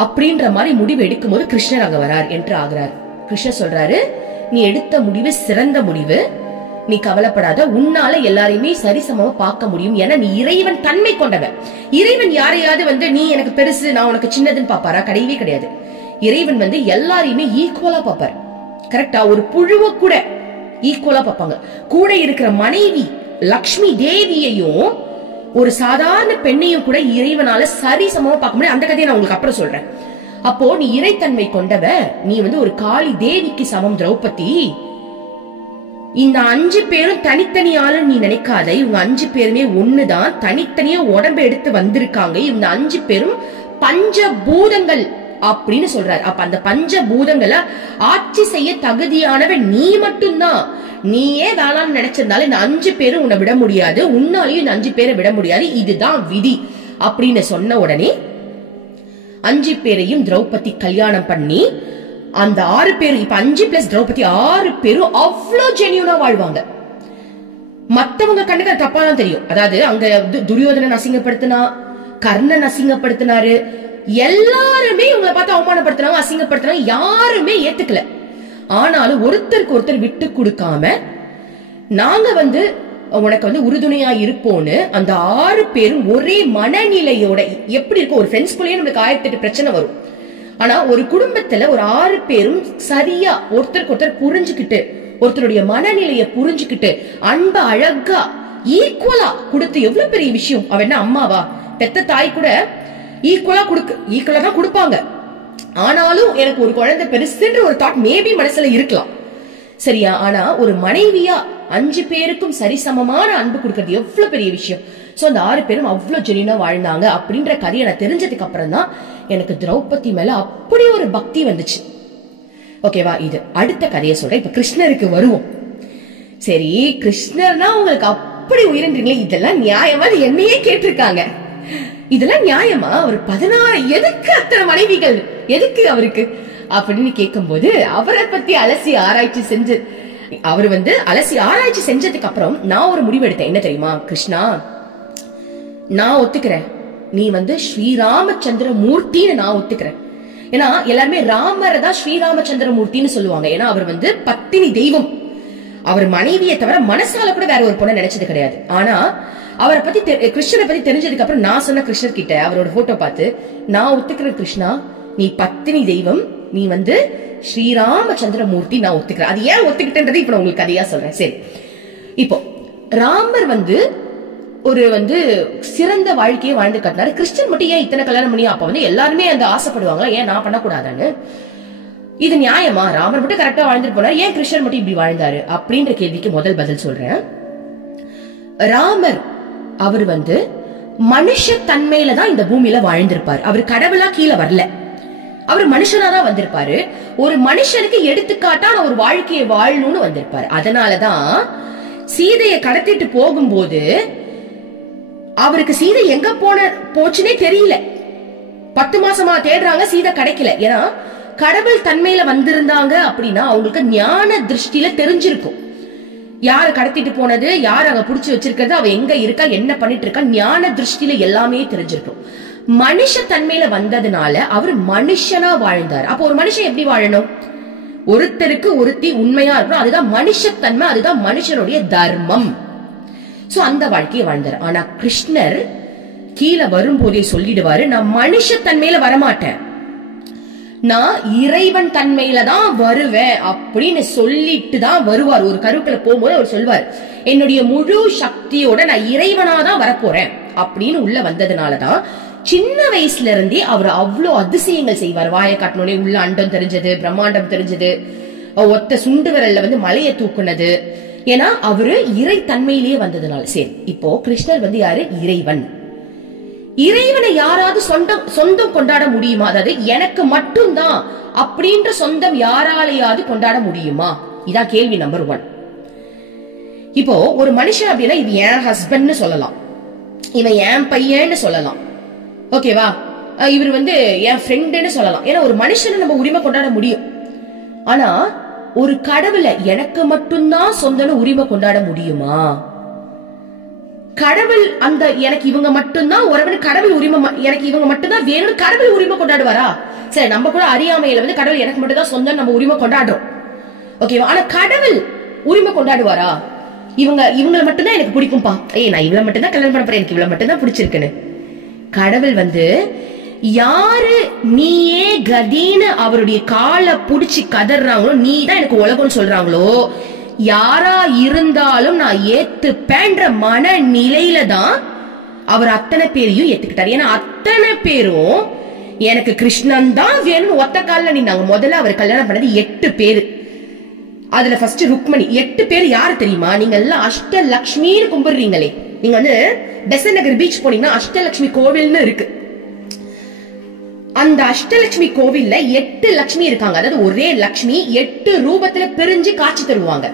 அப்படின்ற மாதிரி முடிவு எடுக்கும் போது கிருஷ்ணர் அங்க வரார், என்று ஆகிறார். கிருஷ்ணர் சொல்றாரு, நீ எடுத்த முடிவு சிறந்த முடிவு, நீ கவலைப்படாத, உன்னால எல்லாரையுமே சரிசமமா பார்க்க முடியும். ஏன்னா நீ இறைவன் தன்மை கொண்டவன். இறைவன் யாரையாவது வந்து நீ எனக்கு பெருசு நான் உனக்கு சின்னதுன்னு பாப்பாரா? கிடையவே கிடையாது. இறைவன் வந்து எல்லாரையுமே ஈக்குவலா பாப்பாரு. கரெக்டா? ஒரு புழுவ கூட ஈக்குவலா பாப்பாங்க. கூட இருக்கிற மனைவி லக்ஷ்மி தேவியையும் ஒரு சாதாரண பெண்ணையும் கூட இறைவனால சரிசமமா பார்க்க முடியும். அந்த கதையை நான் உங்களுக்கு அப்புறம் சொல்றேன். அப்போ நீ இறைத்தன்மை கொண்டவ, நீ வந்து ஒரு காளி தேவிக்கு சமம் திரௌபதி. இந்த 5 பேரும் தனித்தனியால நீ நினைக்காத, இவங்க 5 பேருமே ஒண்ணுதான், தனித்தனியா உடம்பு எடுத்து வந்திருக்காங்க. இவங்க 5 பேரும் பஞ்சபூதங்கள் அப்படின்னு சொல்றாரு. அப்ப அந்த பஞ்சபூதங்களை ஆட்சி செய்ய தகுதியானவன் நீ மட்டும்தான். நீயே வேளாண் நினைச்சிருந்தாலும் இந்த 5 பேரும் உன்னை விட முடியாது, உன்னாலையும் இந்த 5 பேரை விட முடியாது, இதுதான் விதி அப்படின்னு சொன்ன உடனே 5 பேரையும் திரௌபதி கல்யாணம் பண்ணி அந்த 6 பேரும், இப்ப 5 பிளஸ் திரௌபதி 6 பேரும் அவ்வளவு ஜெனியூனா வாழ்வாங்க. மத்தவங்க கண்ணுக்கு தப்பா தான் தெரியும். அதாவது அங்க துரியோதனன் அசிங்கப்படுத்தினா, கர்ணன் அசிங்கப்படுத்தினாரு, எல்லாருமே இவங்களை பார்த்து அவமானப்படுத்துறாங்க, அசிங்கப்படுத்துறாங்க, யாருமே ஏத்துக்கல. ஆனாலும் ஒருத்தருக்கு ஒருத்தர் விட்டு கொடுக்காம நாங்க உனக்கு உறுதுணையா இருப்போன்னு அந்த 6 பேரும் ஒரே மனநிலையோட, எப்படி இருக்கும் ஒரு ஃப்ரெண்ட்ஸ்குள்ளேயே நம்மளுக்கு 1008 பிரச்சனை வரும். ஆனா ஒரு குடும்பத்துல ஒரு 6 பேரும் சரியா ஒருத்தருக்கு ஒருத்தர் புரிஞ்சுக்கிட்டு, ஒருத்தருடைய மனநிலையை புரிஞ்சுக்கிட்டு, அன்ப அழகா ஈக்குவலா கொடுத்து, எவ்வளவு பெரிய விஷயம். அவ என்ன அம்மாவா? பெத்த தாய் கூட ஈக்குவலா தான் கொடுப்பாங்க. ஆனாலும் எனக்கு ஒரு குழந்தை பெருசுன்ற ஒரு தாட் மேபி மனசுல இருக்கலாம், சரியா? ஆனா ஒரு மனைவியா 5 பேருக்கும் சரிசமமான அன்பு கொடுக்கறது எவ்வளவு பெரிய விஷயம். சோ அந்த 6 பேரும் அவ்வளவு ஜெனினா வாழ்ந்தாங்க அப்படின்ற கதையை நான் தெரிஞ்சதுக்கு அப்புறம் தான் எனக்கு திரௌபதி மேல அப்படி ஒரு பக்தி வந்துச்சு. ஓகேவா? இது அடுத்த கதையை சொல்றேன். இப்ப கிருஷ்ணருக்கு வருவோம். சரி, கிருஷ்ணர்னா உங்களுக்கு அப்படி உயர்ந்தீங்களே, இதெல்லாம் நியாயமா? என்னையே கேட்டிருக்காங்க, இதெல்லாம் நியாயமா? ஒரு 16 எதுக்கு அத்தனை மனைவிகள், எதுக்கு அவருக்கு அப்படின்னு கேட்கும் போது, அவரை பத்தி அலசி ஆராய்ச்சி செஞ்சு அவர் அலசி ஆராய்ச்சி செஞ்சதுக்கு அப்புறம் நான் ஒரு முடிவு எடுத்தேன். என்ன தெரியுமா? கிருஷ்ணா, நான் ஒத்துக்கிறேன், நீ ஸ்ரீராமச்சந்திர மூர்த்தின்னு நான் ஒத்துக்கிறேன். ஏன்னா எல்லாருமே ராமரை தான் ஸ்ரீராமச்சந்திர மூர்த்தின்னு சொல்லுவாங்க. ஏன்னா அவர் பத்தினி தெய்வம். அவர் மனைவியை தவிர மனசால கூட வேற ஒரு பொண்ணை நினைச்சது கிடையாது. ஆனா அவரை பத்தி கிருஷ்ணரை பத்தி தெரிஞ்சதுக்கு அப்புறம் நான் சொன்ன கிருஷ்ணர் கிட்ட அவரோட போட்டோ பார்த்து, நான் ஒத்துக்கிறேன் கிருஷ்ணா, நீ பத்தினி தெய்வம், நீ ஸ்ரீராமச்சந்திர மூர்த்தி, நான் ஒத்துக்கிறேன். அது ஏன் ஒத்துக்கிட்டேன்றது இப்ப உங்களுக்கு கதையா சொல்றேன். சரி, இப்போ ராமர் ஒரு சிறந்த வாழ்க்கையை வாழ்ந்து காட்டினாரு. கிருஷ்ணன் மட்டும் ஏன் இத்தனை கல்யாணம் பண்ணி? அப்ப எல்லாருமே அந்த ஆசைப்படுவாங்களா, ஏன் நான் பண்ணக்கூடாதான்னு? இது நியாயமா? ராமர் மட்டும் கரெக்டா வாழ்ந்துட்டு போனார், ஏன் கிருஷ்ணன் மட்டும் இப்படி வாழ்ந்தாரு அப்படின்ற கேள்விக்கு முதல் பதில் சொல்றேன். ராமர் அவர் மனுஷ தன்மையில தான் இந்த பூமியில வாழ்ந்திருப்பார். அவர் கடவுளா கீழே வரல, அவர் மனுஷனா தான் வந்திருப்பாரு. ஒரு மனுஷனுக்கு எடுத்துக்காட்டா ஒரு வாழ்க்கையை வாழணும்னு வந்திருப்பாரு. அதனாலதான் சீதையை கடத்திட்டு போகும்போது அவருக்கு சீதை எங்க போச்சுன்னே தெரியல. 10 மாசமா தேடுறாங்க, சீதை கிடைக்கல. ஏன்னா கடவுள் தன்மையில வந்திருந்தாங்க அப்படின்னா அவங்களுக்கு ஞான திருஷ்டில தெரிஞ்சிருக்கும், யாரு கடத்திட்டு போனது, யாரு அங்க புடிச்சு வச்சிருக்கிறது, அவ எங்க இருக்கா, என்ன பண்ணிட்டு இருக்கா, ஞான திருஷ்டில எல்லாமே தெரிஞ்சிருக்கும். மனுஷ தன்மையில வந்ததுனால அவர் மனுஷனா வாழ்ந்தார். அப்போ ஒரு மனுஷன் எப்படி வாழணும்? ஒருத்தருக்கு ஒருத்தி உண்மையா இருக்கணும், அதுதான் மனுஷத்தன்மை, அதுதான் மனுஷனுடைய தர்மம். சோ அந்த வாழ்க்கையை வாழ்ந்தார். ஆனா கிருஷ்ணர் கீழே வரும்போதே சொல்லிடுவாரு, நான் மனுஷத்தன்மையில வரமாட்டேன், நான் இறைவன் தன்மையில தான் வருவேன் அப்படின்னு சொல்லிட்டு தான் வருவார். ஒரு கருவுக்குள்ள போகும்போது அவர் சொல்வார், என்னுடைய முழு சக்தியோட நான் இறைவனாதான் வரப்போறேன் அப்படின்னு உள்ள வந்ததுனாலதான் சின்ன வயசுல இருந்தே அவர் அவ்வளவு அதிசயங்கள் செய்வார். வாயை காட்டினோடனே உள்ள அண்டம் தெரிஞ்சது, பிரம்மாண்டம் தெரிஞ்சது, ஒத்த சுண்டு விரல்ல மலையை தூக்குனது. ஏன்னா அவரு இறை தன்மையிலேயே வந்ததுனால. சரி, இப்போ கிருஷ்ணர் யாரு? இறைவன். இறைவனை யாராவது சொந்தம் கொண்டாட முடியுமா? அதாவது எனக்கு மட்டும்தான் அப்படின்ற சொந்தம் யாராலையாவது கொண்டாட முடியுமா? இதான் கேள்வி நம்பர் 1. இப்போ ஒரு மனுஷன் அப்படின்னா இது என் ஹஸ்பண்ட்னு சொல்லலாம், இவன் என் பையன்னு சொல்லலாம், ஓகேவா? இவர் என் ஃப்ரெண்டுன்னு சொல்லலாம். ஏன்னா ஒரு மனுஷனை நம்ம உரிமை கொண்டாட முடியும். ஆனா ஒரு கடவுளை எனக்கு மட்டும்தான் சொந்தம்னு உரிமை கொண்டாட முடியுமா? கடவுள் எனக்கு இவங்க மட்டும்தான் உறவுன்னு கடவுள் உரிமை, எனக்கு இவங்க மட்டும்தான் வேணும்னு கடவுள் உரிமை கொண்டாடுவாரா? சரி, நம்ம கூட அறியாமையில கடவுள் எனக்கு மட்டும் தான் சொந்தம் நம்ம உரிமை கொண்டாடுறோம், ஓகேவா? ஆனா கடவுள் உரிமை கொண்டாடுவாரா? இவங்களை மட்டும்தான் எனக்கு பிடிக்கும்பா, நான் இவளை மட்டும் தான் கல்யாணம் பண்ண போறேன், எனக்கு இவளை மட்டும் தான் பிடிச்சிருக்குன்னு. கடவுள் யாரு நீயே கதின்னு அவருடைய காலை புடிச்சு கதறாங்களோ, நீ தான் எனக்கு உலகம்னு சொல்றாங்களோ, யாரா இருந்தாலும் நான் ஏத்துப்பேன்ற மனநிலையில தான் அவர் அத்தனை பேரையும் ஏத்துக்கிட்டார். ஏன்னா அத்தனை பேரும் எனக்கு கிருஷ்ணன் தான் வேணும்னு ஒத்த கால நின்னாங்க. முதல்ல அவர் கல்யாணம் பண்ணது 8 பேரு. அதுல ஃபர்ஸ்ட் ருக்மணி. 8 பேர் யாரு தெரியுமா? நீங்க எல்லாம் அஷ்டலட்சுமின்னு கும்பிடுறீங்களே, நீங்க பெசன்ட் நகர் பீச் போனீங்கன்னா அஷ்டலட்சுமி கோவில்னு இருக்கு. அந்த அஷ்டலட்சுமி கோவில்ல 8 லட்சுமி இருக்காங்க. அதாவது ஒரே லட்சுமி 8 ரூபத்துல பிரிஞ்சு காட்சி தருவாங்க.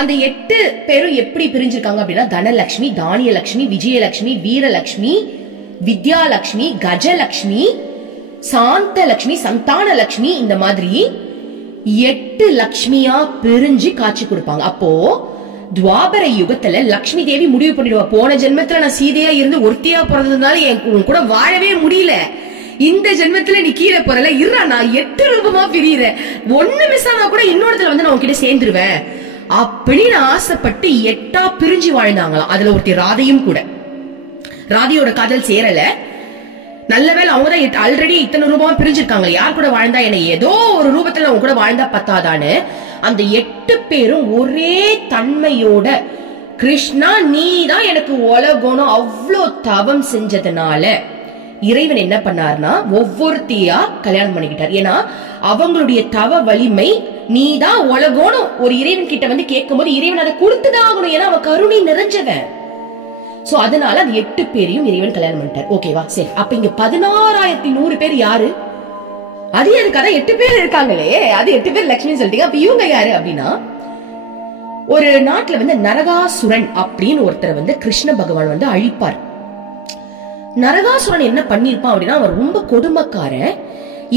அந்த 8 பேரும் எப்படி பிரிஞ்சிருக்காங்க அப்படின்னா, தனலட்சுமி, தானியலட்சுமி, விஜயலட்சுமி, வீரலட்சுமி, வித்யாலட்சுமி, கஜலட்சுமி, சாந்தலட்சுமி, சந்தானலட்சுமி, இந்த மாதிரி 8 லட்சுமியா பிரிஞ்சு காட்சி கொடுப்பாங்க. அப்போ துவாபர யுகத்துல லட்சுமி தேவி முடிவு பண்ணிடுவா, போன ஜென்மத்துல நான் சீதையா இருந்து ஒருத்தியா பிறந்ததுனால என் கூட வாழவே முடியல, இந்த ஜென்மத்துல நீ கீழே போறல இருறா, நான் 8 ரூபமா பிரியிறேன், ஒண்ணு மிஸ் ஆனா கூட இன்னொருத்துல வந்து நான் உன்கிட்ட சேர்ந்துருவேன் அப்படின்னு ஆசைப்பட்டு 8ஆ பிரிஞ்சு வாழ்ந்தாங்களாம். அதுல ஒருத்தி ராதையும் கூட. ராதையோட காதல் சேரல. நல்ல வேலை அவங்கதான் ஆல்ரெடி இத்தனை ரூபமா பிரிஞ்சிருக்காங்க, யார் கூட வாழ்ந்தா என்ன, ஏதோ ஒரு ரூபத்துல அவங்க கூட வாழ்ந்தா பத்தாதான்னு அந்த 8 பேரும் ஒரே தன்மையோட கிருஷ்ணா நீதான் எனக்கு உலகணும் அவ்வளோ தவம் செஞ்சதுனால இறைவன் என்ன பண்ணார்னா ஒவ்வொருத்தியா கல்யாணம் பண்ணிக்கிட்டார். ஏன்னா அவங்களுடைய தவ வலிமை நீதான் உலகணும் ஒரு இறைவன் கிட்ட வந்து கேட்கும் போது இறைவன் அதை கொடுத்துதான் ஆகணும், ஏன்னா அவன் கருணை நிறைஞ்சவன். சோ அதனால அந்த 8 பேரையும் இறைவன் கல்யாணம் பண்ணிட்டார். ஓகேவா? சரி, அப்ப இங்க 16,100 பேர் யாரு? அது எனக்கு அதான் 8 பேர் இருக்காங்களே, அது 8 பேர் லட்சுமி சொல்லிட்டீங்க. அப்ப இவங்க யாரு அப்படின்னா, ஒரு நாட்டுல வந்து நரகாசுரன் அப்படின்னு ஒருத்தர் வந்து கிருஷ்ண பகவான் வந்து அழிப்பார். நரகாசுரன் என்ன பண்ணிருப்பான் அப்படின்னா, அவன் ரொம்ப கொடுமைக்காரன்.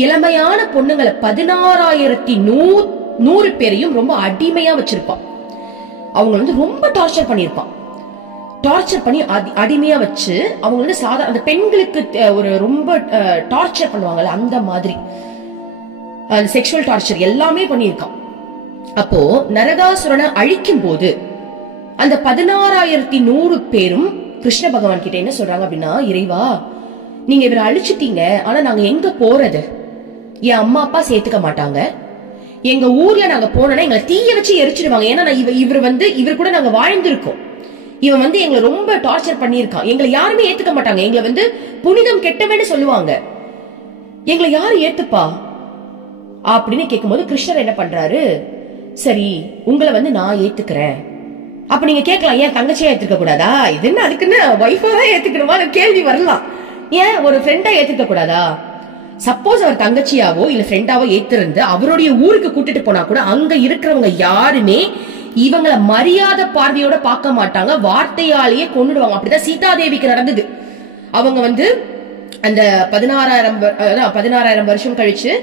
இளமையான பொண்ணுங்களை 16,100 பேரையும் ரொம்ப அடிமையா வச்சிருப்பான். அவங்க வந்து ரொம்ப டார்ச்சர் பண்ணிருப்பான். டார்ச்சர் பண்ணி அடிமையா வச்சு அவங்க வந்து சாதாரண அந்த பெண்களுக்கு ஒரு ரொம்ப டார்ச்சர் பண்ணுவாங்கல்ல அந்த மாதிரி செக்ஷுவல் டார்ச்சர் எல்லாமே பண்ணிருக்கான். அப்போ நரகாசுரனை அழிக்கும் போது அந்த 16,100 பேரும் கிருஷ்ண பகவான் கிட்ட என்ன சொல்றாங்க அப்படின்னா, இறைவா நீங்க இவரை அழிச்சிட்டீங்க, ஆனா நாங்க எங்க போறது? என் அம்மா அப்பா சேர்த்துக்க மாட்டாங்க, எங்க ஊர்ல நாங்க போனோம்னா எங்களை தீய வச்சு எரிச்சிடுவாங்க, ஏன்னா இவர் கூட நாங்க வாழ்ந்திருக்கோம், இவன் வந்து எங்களை ரொம்ப டார்ச்சர் பண்ணிருக்கான், எங்களை யாருமே ஏத்துக்க மாட்டாங்க, எங்களை வந்து புனிதம் கெட்டவன்னு சொல்லுவாங்க, எங்களை யாரு ஏத்துப்பா அப்படின்னு கேட்கும்போது கிருஷ்ணர் என்ன பண்றாரு, சரி உங்களை வந்து நான் ஏத்துக்கிறேன். அப்ப நீங்க கேட்கலாம், ஏன் தங்கச்சியா ஏத்துக்க கூடாதா? இது என்ன அதுக்குன்னு வைஃபா தான் ஏத்துக்கணுமா கேள்வி வரலாம். ஏன் ஒரு ஃப்ரெண்டா ஏத்துக்க கூடாதா? சப்போஸ் அவர் தங்கச்சியாவோ இல்ல ஃப்ரெண்டாவோ ஏத்திருந்து அவருடைய ஊருக்கு கூட்டிட்டு போனா கூட அங்க இருக்கிறவங்க யாருமே இவங்களை மரியாதை பார்வையோட பார்க்க மாட்டாங்க, வார்த்தையாலேயே கொன்னுடுவாங்க. அப்படிதான் சீதாதேவிக்கு நடந்தது. அவங்க வந்து அந்த 16,000 வருஷம் கழிச்சு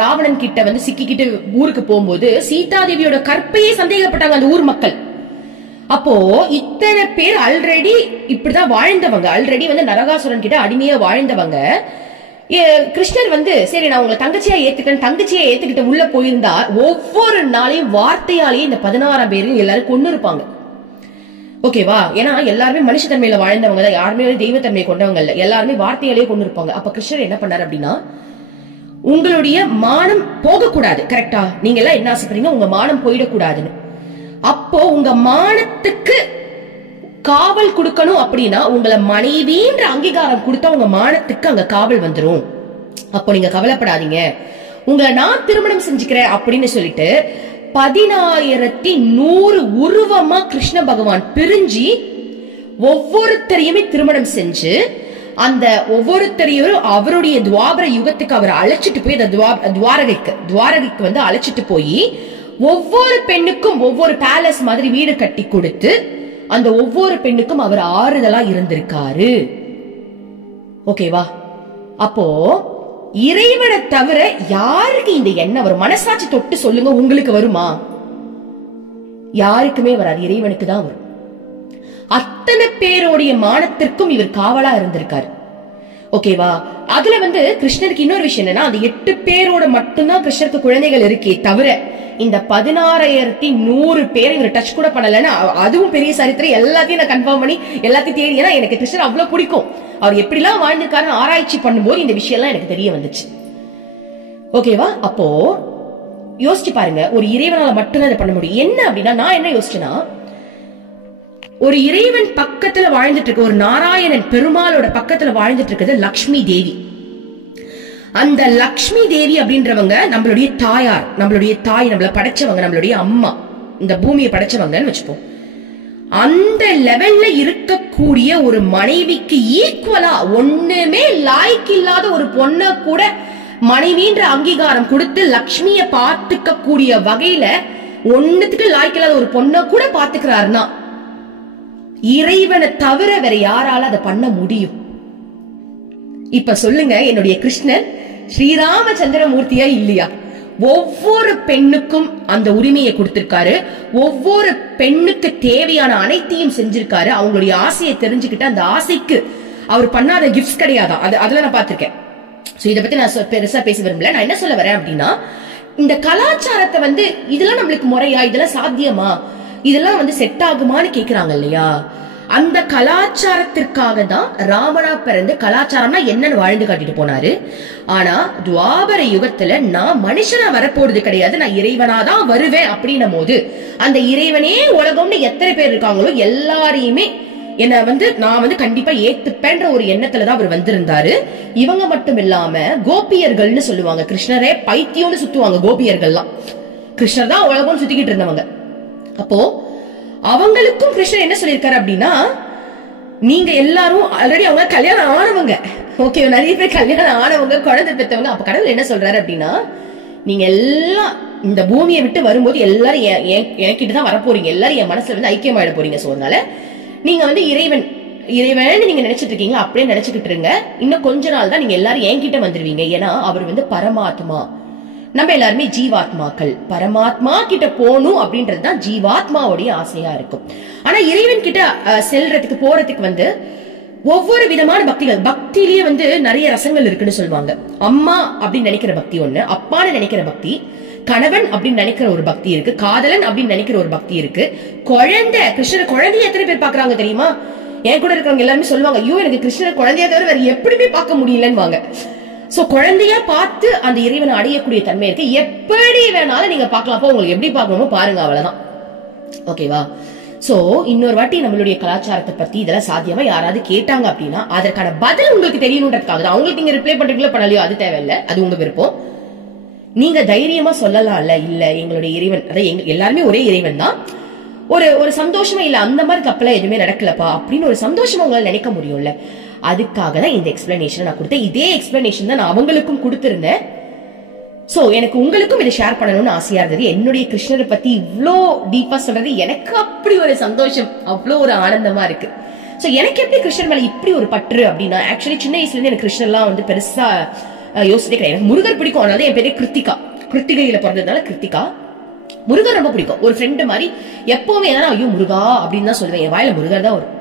ராவணன் கிட்ட வந்து சிக்கிக்கிட்டு ஊருக்கு போகும்போது சீதாதேவியோட கற்பையே சந்தேகப்பட்டாங்க அந்த ஊர் மக்கள். அப்போ இத்தனை பேர் ஆல்ரெடி இப்படிதான் வாழ்ந்தவங்க, ஆல்ரெடி வந்து நரகாசுரன் கிட்ட அடிமையா வாழ்ந்தவங்க. கிருஷ்ணர் வந்து சரி நான் உங்களை தங்கச்சியா ஏத்துக்கிட்ட உள்ள போயிருந்தா ஒவ்வொரு நாளையும் வார்த்தையாலேயே இந்த 16 பேரையும் எல்லாரும் கொண்டு இருப்பாங்க. ஓகேவா? ஏன்னா எல்லாருமே மனுஷத்தன்மையில வாழ்ந்தவங்க தான், யாருமே தெய்வத்தன்மையை கொண்டவங்க இல்ல, எல்லாருமே வார்த்தையாலேயே கொண்டு இருப்பாங்க. அப்ப கிருஷ்ணர் என்ன பண்ணாரு அப்படின்னா, உங்களுடைய மானம் போகக்கூடாது, கரெக்டா? நீங்க எல்லாம் என்ன ஆசைப்படுறீங்க, உங்க மானம் போயிடக்கூடாதுன்னு. அப்போ உங்க மானத்துக்கு காவல் கொடுக்கணும் அப்படின்னா உங்களை மனைவின்ற அங்கீகாரம் கொடுத்தா உங்க மானத்துக்கு அங்க காவல் வந்துரும். அப்போ நீங்க கவலைப்படாதீங்க, உங்களை நான் திருமணம் செஞ்சுக்கிறேன் அப்படின்னு சொல்லிட்டு 10,100 உருவமா கிருஷ்ண பகவான் பிரிஞ்சு ஒவ்வொருத்தரையுமே திருமணம் செஞ்சு அந்த ஒவ்வொருத்தரையும் அவருடைய துவாபர யுகத்துக்கு அவர் அழைச்சிட்டு போய் அந்த துவாரகைக்கு வந்து அழைச்சிட்டு போய் ஒவ்வொரு பெண்ணுக்கும் ஒவ்வொரு பேலஸ் மாதிரி வீடு கட்டி கொடுத்து அந்த ஒவ்வொரு பெண்ணுக்கும் அவர் ஆறுதலா இருந்திருக்காரு. ஓகேவா? அப்போ இறைவனை தவிர யாருக்கு இந்த எண்ணம் வரும்? மனசாட்சி தொட்டு சொல்லுங்க, உங்களுக்கு வருமா? யாருக்குமே வராது, இறைவனுக்கு தான் வரும். அத்தனை பேருடைய மானத்திற்கும் இவர் காவலா இருந்திருக்காரு. ஓகேவா? அதுல வந்து கிருஷ்ணருக்கு இன்னொரு விஷயம் என்னன்னா, அந்த 8 பேரோட மட்டும்தான் கிருஷ்ணருக்கு குழந்தைகள் இருக்கே தவிர இந்த 16,100 பேரை இவர் டச் கூட பண்ணலன்னு அதுவும் பெரிய சரித்திரம். எல்லாத்தையும் நான் கன்ஃபார்ம் பண்ணி எல்லாத்தையும் தேடி, ஏன்னா எனக்கு கிருஷ்ணர் அவ்வளவு பிடிக்கும், அவர் எப்படிலாம் வாழ்ந்திருக்காருன்னு ஆராய்ச்சி பண்ணும்போது இந்த விஷயம் எல்லாம் எனக்கு தெரிய வந்துச்சு. ஓகேவா? அப்போ யோசிச்சு பாருங்க, ஒரு இறைவனால மட்டும்தான் இதை பண்ண முடியும். என்ன அப்படின்னா, நான் என்ன யோசிச்சேன்னா, ஒரு இறைவன் பக்கத்துல வாழ்ந்துட்டு இருக்க, ஒரு நாராயணன் பெருமாளோட பக்கத்துல வாழ்ந்துட்டு இருக்கிறது லக்ஷ்மி தேவி. அந்த லக்ஷ்மி தேவி அப்படின்றவங்க நம்மளுடைய தாயார், நம்மளுடைய தாய், நம்மள படைச்சவங்க, நம்மளுடைய அம்மா, இந்த பூமியை படைச்சவங்கன்னு வச்சுப்போம். அந்த லெவல்ல இருக்கக்கூடிய ஒரு மனைவிக்கு ஈக்குவலா ஒண்ணுமே லாய்க்கு இல்லாத ஒரு பொண்ண கூட மனைவின்ற அங்கீகாரம் கொடுத்து லக்ஷ்மிய பாத்துக்க கூடிய வகையில ஒண்ணுத்துக்கு லாய்க்கு இல்லாத ஒரு பொண்ண கூட பாத்துக்கிறாருன்னா இறைவனை தவிர வேற யாரால அதை பண்ண முடியும்? இப்ப சொல்லுங்க, என்னுடைய கிருஷ்ணன் ஸ்ரீராமச்சந்திரமூர்த்தியா இல்லையா? ஒவ்வொரு பெண்ணுக்கும் அந்த உரிமையை கொடுத்திருக்காரு, ஒவ்வொரு பெண்ணுக்கு தேவையான அனைத்தையும் செஞ்சிருக்காரு. அவங்களுடைய ஆசையை தெரிஞ்சுக்கிட்டு அந்த ஆசைக்கு அவர் பண்ணாத கிஃப்ட்ஸ் கிடையாதான், அதுல நான் பாத்திருக்கேன். சோ இத பத்தி நான் பெருசா பேச விரும்பல. நான் என்ன சொல்ல வரேன் அப்படின்னா, இந்த கலாச்சாரத்தை வந்து இதெல்லாம் நம்மளுக்கு முறையா, இதெல்லாம் சாத்தியமா, இதெல்லாம் வந்து செட் ஆகுமான்னு கேக்குறாங்க இல்லையா? அந்த கலாச்சாரத்திற்காக தான் ராமனா பிறந்து கலாச்சாரம்னா என்னன்னு வாழ்ந்து காட்டிட்டு போனாரு. ஆனா துவாபர யுகத்துல நான் மனுஷனா வரப்போறது கிடையாது, நான் இறைவனாதான் வருவேன் அப்படின்னும் போது அந்த இறைவனே உலகம்னு எத்தனை பேர் இருக்காங்களோ எல்லாரையுமே என்ன வந்து நான் வந்து கண்டிப்பா ஏத்துப்பேன்ற ஒரு எண்ணத்துலதான் அவர் வந்திருந்தாரு. இவங்க மட்டும் இல்லாம கோபியர்கள்னு சொல்லுவாங்க, கிருஷ்ணரே பைத்தியம்னு சுத்துவாங்க கோபியர்கள்லாம். கிருஷ்ணர் தான் உலகம் சுத்திக்கிட்டு இருந்தவங்க. அப்போ அவங்களுக்கும் கிருஷ்ணர் என்ன சொல்லிருக்காரு அப்படின்னா, நீங்க எல்லாரும் ஆல்ரெடி அவங்க கல்யாணம் ஆனவங்க, ஓகே, நிறைய பேர் கல்யாணம் ஆனவங்க, குழந்தை பெற்றவங்க. அப்ப கடவுள் என்ன சொல்றாரு அப்படின்னா, நீங்க எல்லாம் இந்த பூமியை விட்டு வரும்போது எல்லாரும் என்கிட்டதான் வரப்போறீங்க, எல்லாரும் என் மனசுல வந்து ஐக்கியமாயிட போறீங்க. சோ அதனால நீங்க வந்து இறைவன் நீங்க நினைச்சிட்டு இருக்கீங்க, அப்படியே நினைச்சுக்கிட்டு இருங்க. இன்னும் கொஞ்ச நாள் தான் நீங்க எல்லாரும் என்கிட்ட வந்துருவீங்க. ஏன்னா அவர் வந்து பரமாத்மா, நம்ம எல்லாருமே ஜீவாத்மாக்கள். பரமாத்மா கிட்ட போகணும் அப்படின்றதுதான் ஜீவாத்மாவுடைய ஆசையா இருக்கும். ஆனா இறைவன் கிட்ட செல்றதுக்கு போறதுக்கு வந்து ஒவ்வொரு விதமான பக்திகள், பக்தியிலேயே வந்து நிறைய ரசங்கள் இருக்குன்னு சொல்லுவாங்க. அம்மா அப்படின்னு நினைக்கிற பக்தி ஒண்ணு, அப்பான்னு நினைக்கிற பக்தி, கணவன் அப்படின்னு நினைக்கிற ஒரு பக்தி இருக்கு, காதலன் அப்படின்னு நினைக்கிற ஒரு பக்தி இருக்கு, குழந்தை. கிருஷ்ணர் குழந்தைய எத்தனை பேர் பாக்குறாங்க தெரியுமா? என் கூட இருக்கிறவங்க எல்லாருமே சொல்லுவாங்க, ஐயோ எனக்கு கிருஷ்ணர் குழந்தையா தவிர வேற எப்படியுமே பார்க்க முடியலன்னு. சோ குழந்தையா பார்த்து அந்த இறைவனை அடையக்கூடிய தன்மை இருக்கு. எப்படி வேணாலும் நீங்க பார்க்கலாம், உங்களுக்கு எப்படி பார்க்கணுமோ பாருங்க, அவ்வளவுதான். ஓகேவா? சோ இன்னொரு வாட்டி நம்மளுடைய கலாச்சாரத்தை பத்தி இதெல்லாம் சாத்தியமா யாராவது கேட்டாங்க அப்படின்னா அதற்கான பதில் உங்களுக்கு தெரியணுன்றதுக்காக தான். அவங்களுக்கு நீங்க ரிப்ளை பண்றீங்களோ பண்ணலையோ அது தேவையில்லை, அது உங்க விருப்பம். நீங்க தைரியமா சொல்லலாம்ல, இல்ல எங்களுடைய இறைவன், அதாவது எல்லாருமே ஒரே இறைவன் தான், ஒரு சந்தோஷமா இல்ல அந்த மாதிரி தப்பெல்லாம் எதுவுமே நடக்கலப்பா அப்படின்னு ஒரு சந்தோஷமா உங்களால நினைக்க முடியும்ல. அதுக்காக தான் இந்த எக்ஸ்பிளனேஷன் நான் கொடுத்தேன். இதே எக்ஸ்பிளனேஷன் தான் நான் அவங்களுக்கும் கொடுத்திருந்தேன். சோ எனக்கு உங்களுக்கும் இதை ஷேர் பண்ணணும்னு ஆசையா இருந்தது. என்னுடைய கிருஷ்ணரை பத்தி இவ்வளோ டீப்பா சொல்றது எனக்கு அப்படி ஒரு சந்தோஷம், அவ்வளோ ஒரு ஆனந்தமா இருக்கு. சோ எனக்கு எப்படி கிருஷ்ணர் மேல இப்படி ஒரு பற்று அப்படின்னா, ஆக்சுவலி சின்ன வயசுல இருந்து எனக்கு கிருஷ்ணர்லாம் வந்து பெருசா யோசிச்சே கிடையாது. எனக்கு முருகர் பிடிக்கும், அதனால என் பேரே கிருத்திகா, கிருத்திகையில பிறந்ததுனால கிருத்திகா. முருகர் ரொம்ப பிடிக்கும், ஒரு ஃப்ரெண்டு மாதிரி. எப்பவுமே என்னன்னா ஐயோ முருகா அப்படின்னு தான் சொல்லுவேன், என் வாயில முருகர் தான் வரும்.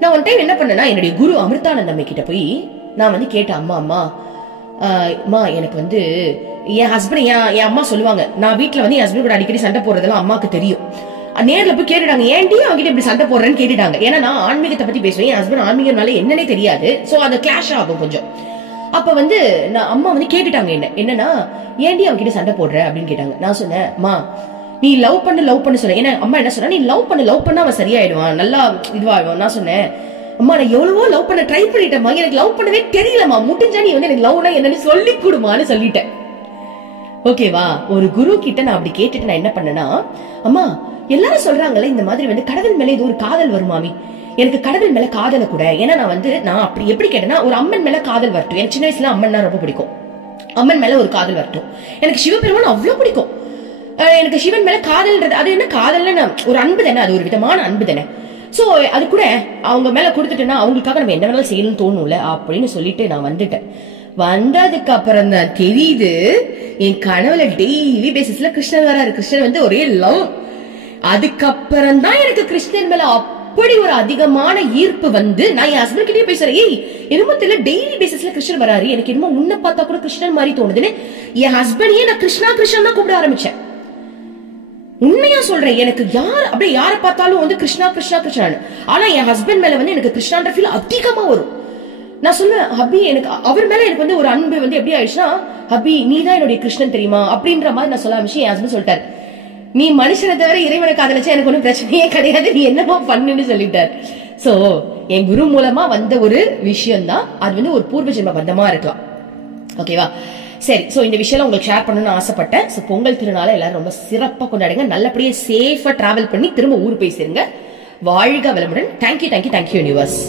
நான் ஒன் டைம் என்ன பண்ணேன்னா, என்னுடைய குரு அமிர்தானந்தம்மை கிட்ட போய் நான் வந்து கேட்டேன், அம்மா எனக்கு வந்து என் ஹஸ்பண்ட், என் அம்மா சொல்லுவாங்க, நான் வீட்டுல வந்து என் ஹஸ்பண்ட் கூட அடிக்கடி சண்டை போடுறதெல்லாம் அம்மாக்கு தெரியும். நேர்ல போய் கேட்டுட்டாங்க, ஏன்டி அவங்கிட்ட இப்படி சண்டை போடுறேன்னு கேட்டுட்டாங்க. ஏன்னா நான் ஆன்மீகத்தை பத்தி பேசுவேன், என் ஹஸ்பண்ட் ஆன்மீகம்னால என்னன்னே தெரியாது. சோ அது கிளாஷ் ஆகும் கொஞ்சம். அப்ப வந்து நான் அம்மா வந்து கேட்டுட்டாங்க என்னன்னா ஏன்டி அவங்கிட்ட சண்டை போடுற அப்படின்னு கேட்டாங்க. நான் சொன்னேன், அம்மா நீ லவ் பண்ணு சொன்ன. ஏன்னா அம்மா என்ன சொன்னா, நீ லவ் பண்ணா அவன் சரியாயிடுவான், நல்லா இதுவாயிடுவான். நான் சொன்னேன், அம்மா நான் எவ்வளவோ லவ் பண்ண ட்ரை பண்ணிட்டேம்மா, எனக்கு லவ் பண்ணவே தெரியலமா, முடிஞ்சா நீ வந்து எனக்கு லவ்னா என்னன்னு சொல்லி கொடுமான்னு சொல்லிட்டேன். ஓகேவா? ஒரு குரு கிட்ட நான் அப்படி கேட்டுட்டு நான் என்ன பண்ணேன்னா, அம்மா எல்லாரும் சொல்றாங்கல்ல இந்த மாதிரி வந்து கடவுள் மேல இது ஒரு காதல் வருமாமி, எனக்கு கடவுள் மேல காதல கூட. ஏன்னா நான் அப்படி எப்படி கேட்டேன்னா, ஒரு அம்மன் மேல காதல் வரட்டும். எனக்கு சின்ன வயசுல அம்மன்னா ரொம்ப பிடிக்கும், அம்மன் மேல ஒரு காதல் வரட்டும். எனக்கு சிவபெருமான் அவ்வளவு பிடிக்கும், எனக்கு சிவன் மேல காதல்ன்றது அது என்ன காதல்ல ஒரு அன்பு தானே, அது ஒரு விதமான அன்பு தானே. சோ அது கூட அவங்க மேல கொடுத்துட்டேன்னா அவங்களுக்காக நம்ம என்ன வேணாலும் செய்யணும்னு தோணும்ல அப்படின்னு சொல்லிட்டு நான் வந்துட்டேன். வந்ததுக்கு அப்புறம் தான் தெரியுது, என் கனவுல டெய்லி பேசிஸ்ல கிருஷ்ணன் வராரு, கிருஷ்ணன் வந்து ஒரே லவ். அதுக்கப்புறம் தான் எனக்கு கிருஷ்ணன் மேல அப்படி ஒரு அதிகமான ஈர்ப்பு வந்து நான் என் ஹஸ்பண்ட் கிட்டே பேசுறேன், ஏய் என்னமோ தெரியல டெய்லி பேசிஸ்ல கிருஷ்ணன் வராரு, எனக்கு என்னமோ உன்னை பார்த்தா கூட கிருஷ்ணன் மாதிரி தோணுதுன்னு என் ஹஸ்பண்டையே நான் கிருஷ்ணா தான் கூப்பிட ஆரம்பிச்சேன். உண்மையா சொல்றேன், எனக்கு அப்படியே யார பார்த்தாலும் வந்து கிருஷ்ணா. ஆனா என் ஹஸ்பண்ட் மேல வந்து எனக்கு கிருஷ்ணான்ற ஃபீல் அதிகமா வரும். நான் சொல்லுவேன், ஹபி எனக்கு அவர் மேல எனக்கு வந்து ஒரு அன்பு வந்து எப்படி ஆயிடுச்சுன்னா, ஹபி நீ தான் என்னுடைய கிருஷ்ணன் தெரியுமா அப்படின்ற மாதிரி நான் சொல்ல ஆரம்பிச்சு. என் ஹஸ்பண்ட் சொல்லிட்டாரு, நீ மனுஷனை தவிர இறைவனை காதலிச்சா எனக்கு ஒன்னும் பிரச்சனையே கிடையாது, நீ என்னமோ பண்ணுன்னு சொல்லிட்டாரு. சோ என் குரு மூலமா வந்த ஒரு விஷயம் தான் அது, வந்து ஒரு பூர்வ ஜென்ம பந்தமா இருக்கலாம். ஓகேவா? சரி, சோ இந்த விஷயம் உங்களுக்கு ஷேர் பண்ணணும்னு ஆசைப்பட்டேன். சோ பொங்கல் திருநாளை எல்லாரும் ரொம்ப சிறப்பா கொண்டாடுங்க, நல்லபடியா சேஃபா டிராவல் பண்ணி திரும்ப ஊர் போய் சேருங்க. வாழ்க வளமுடன். Thank you universe.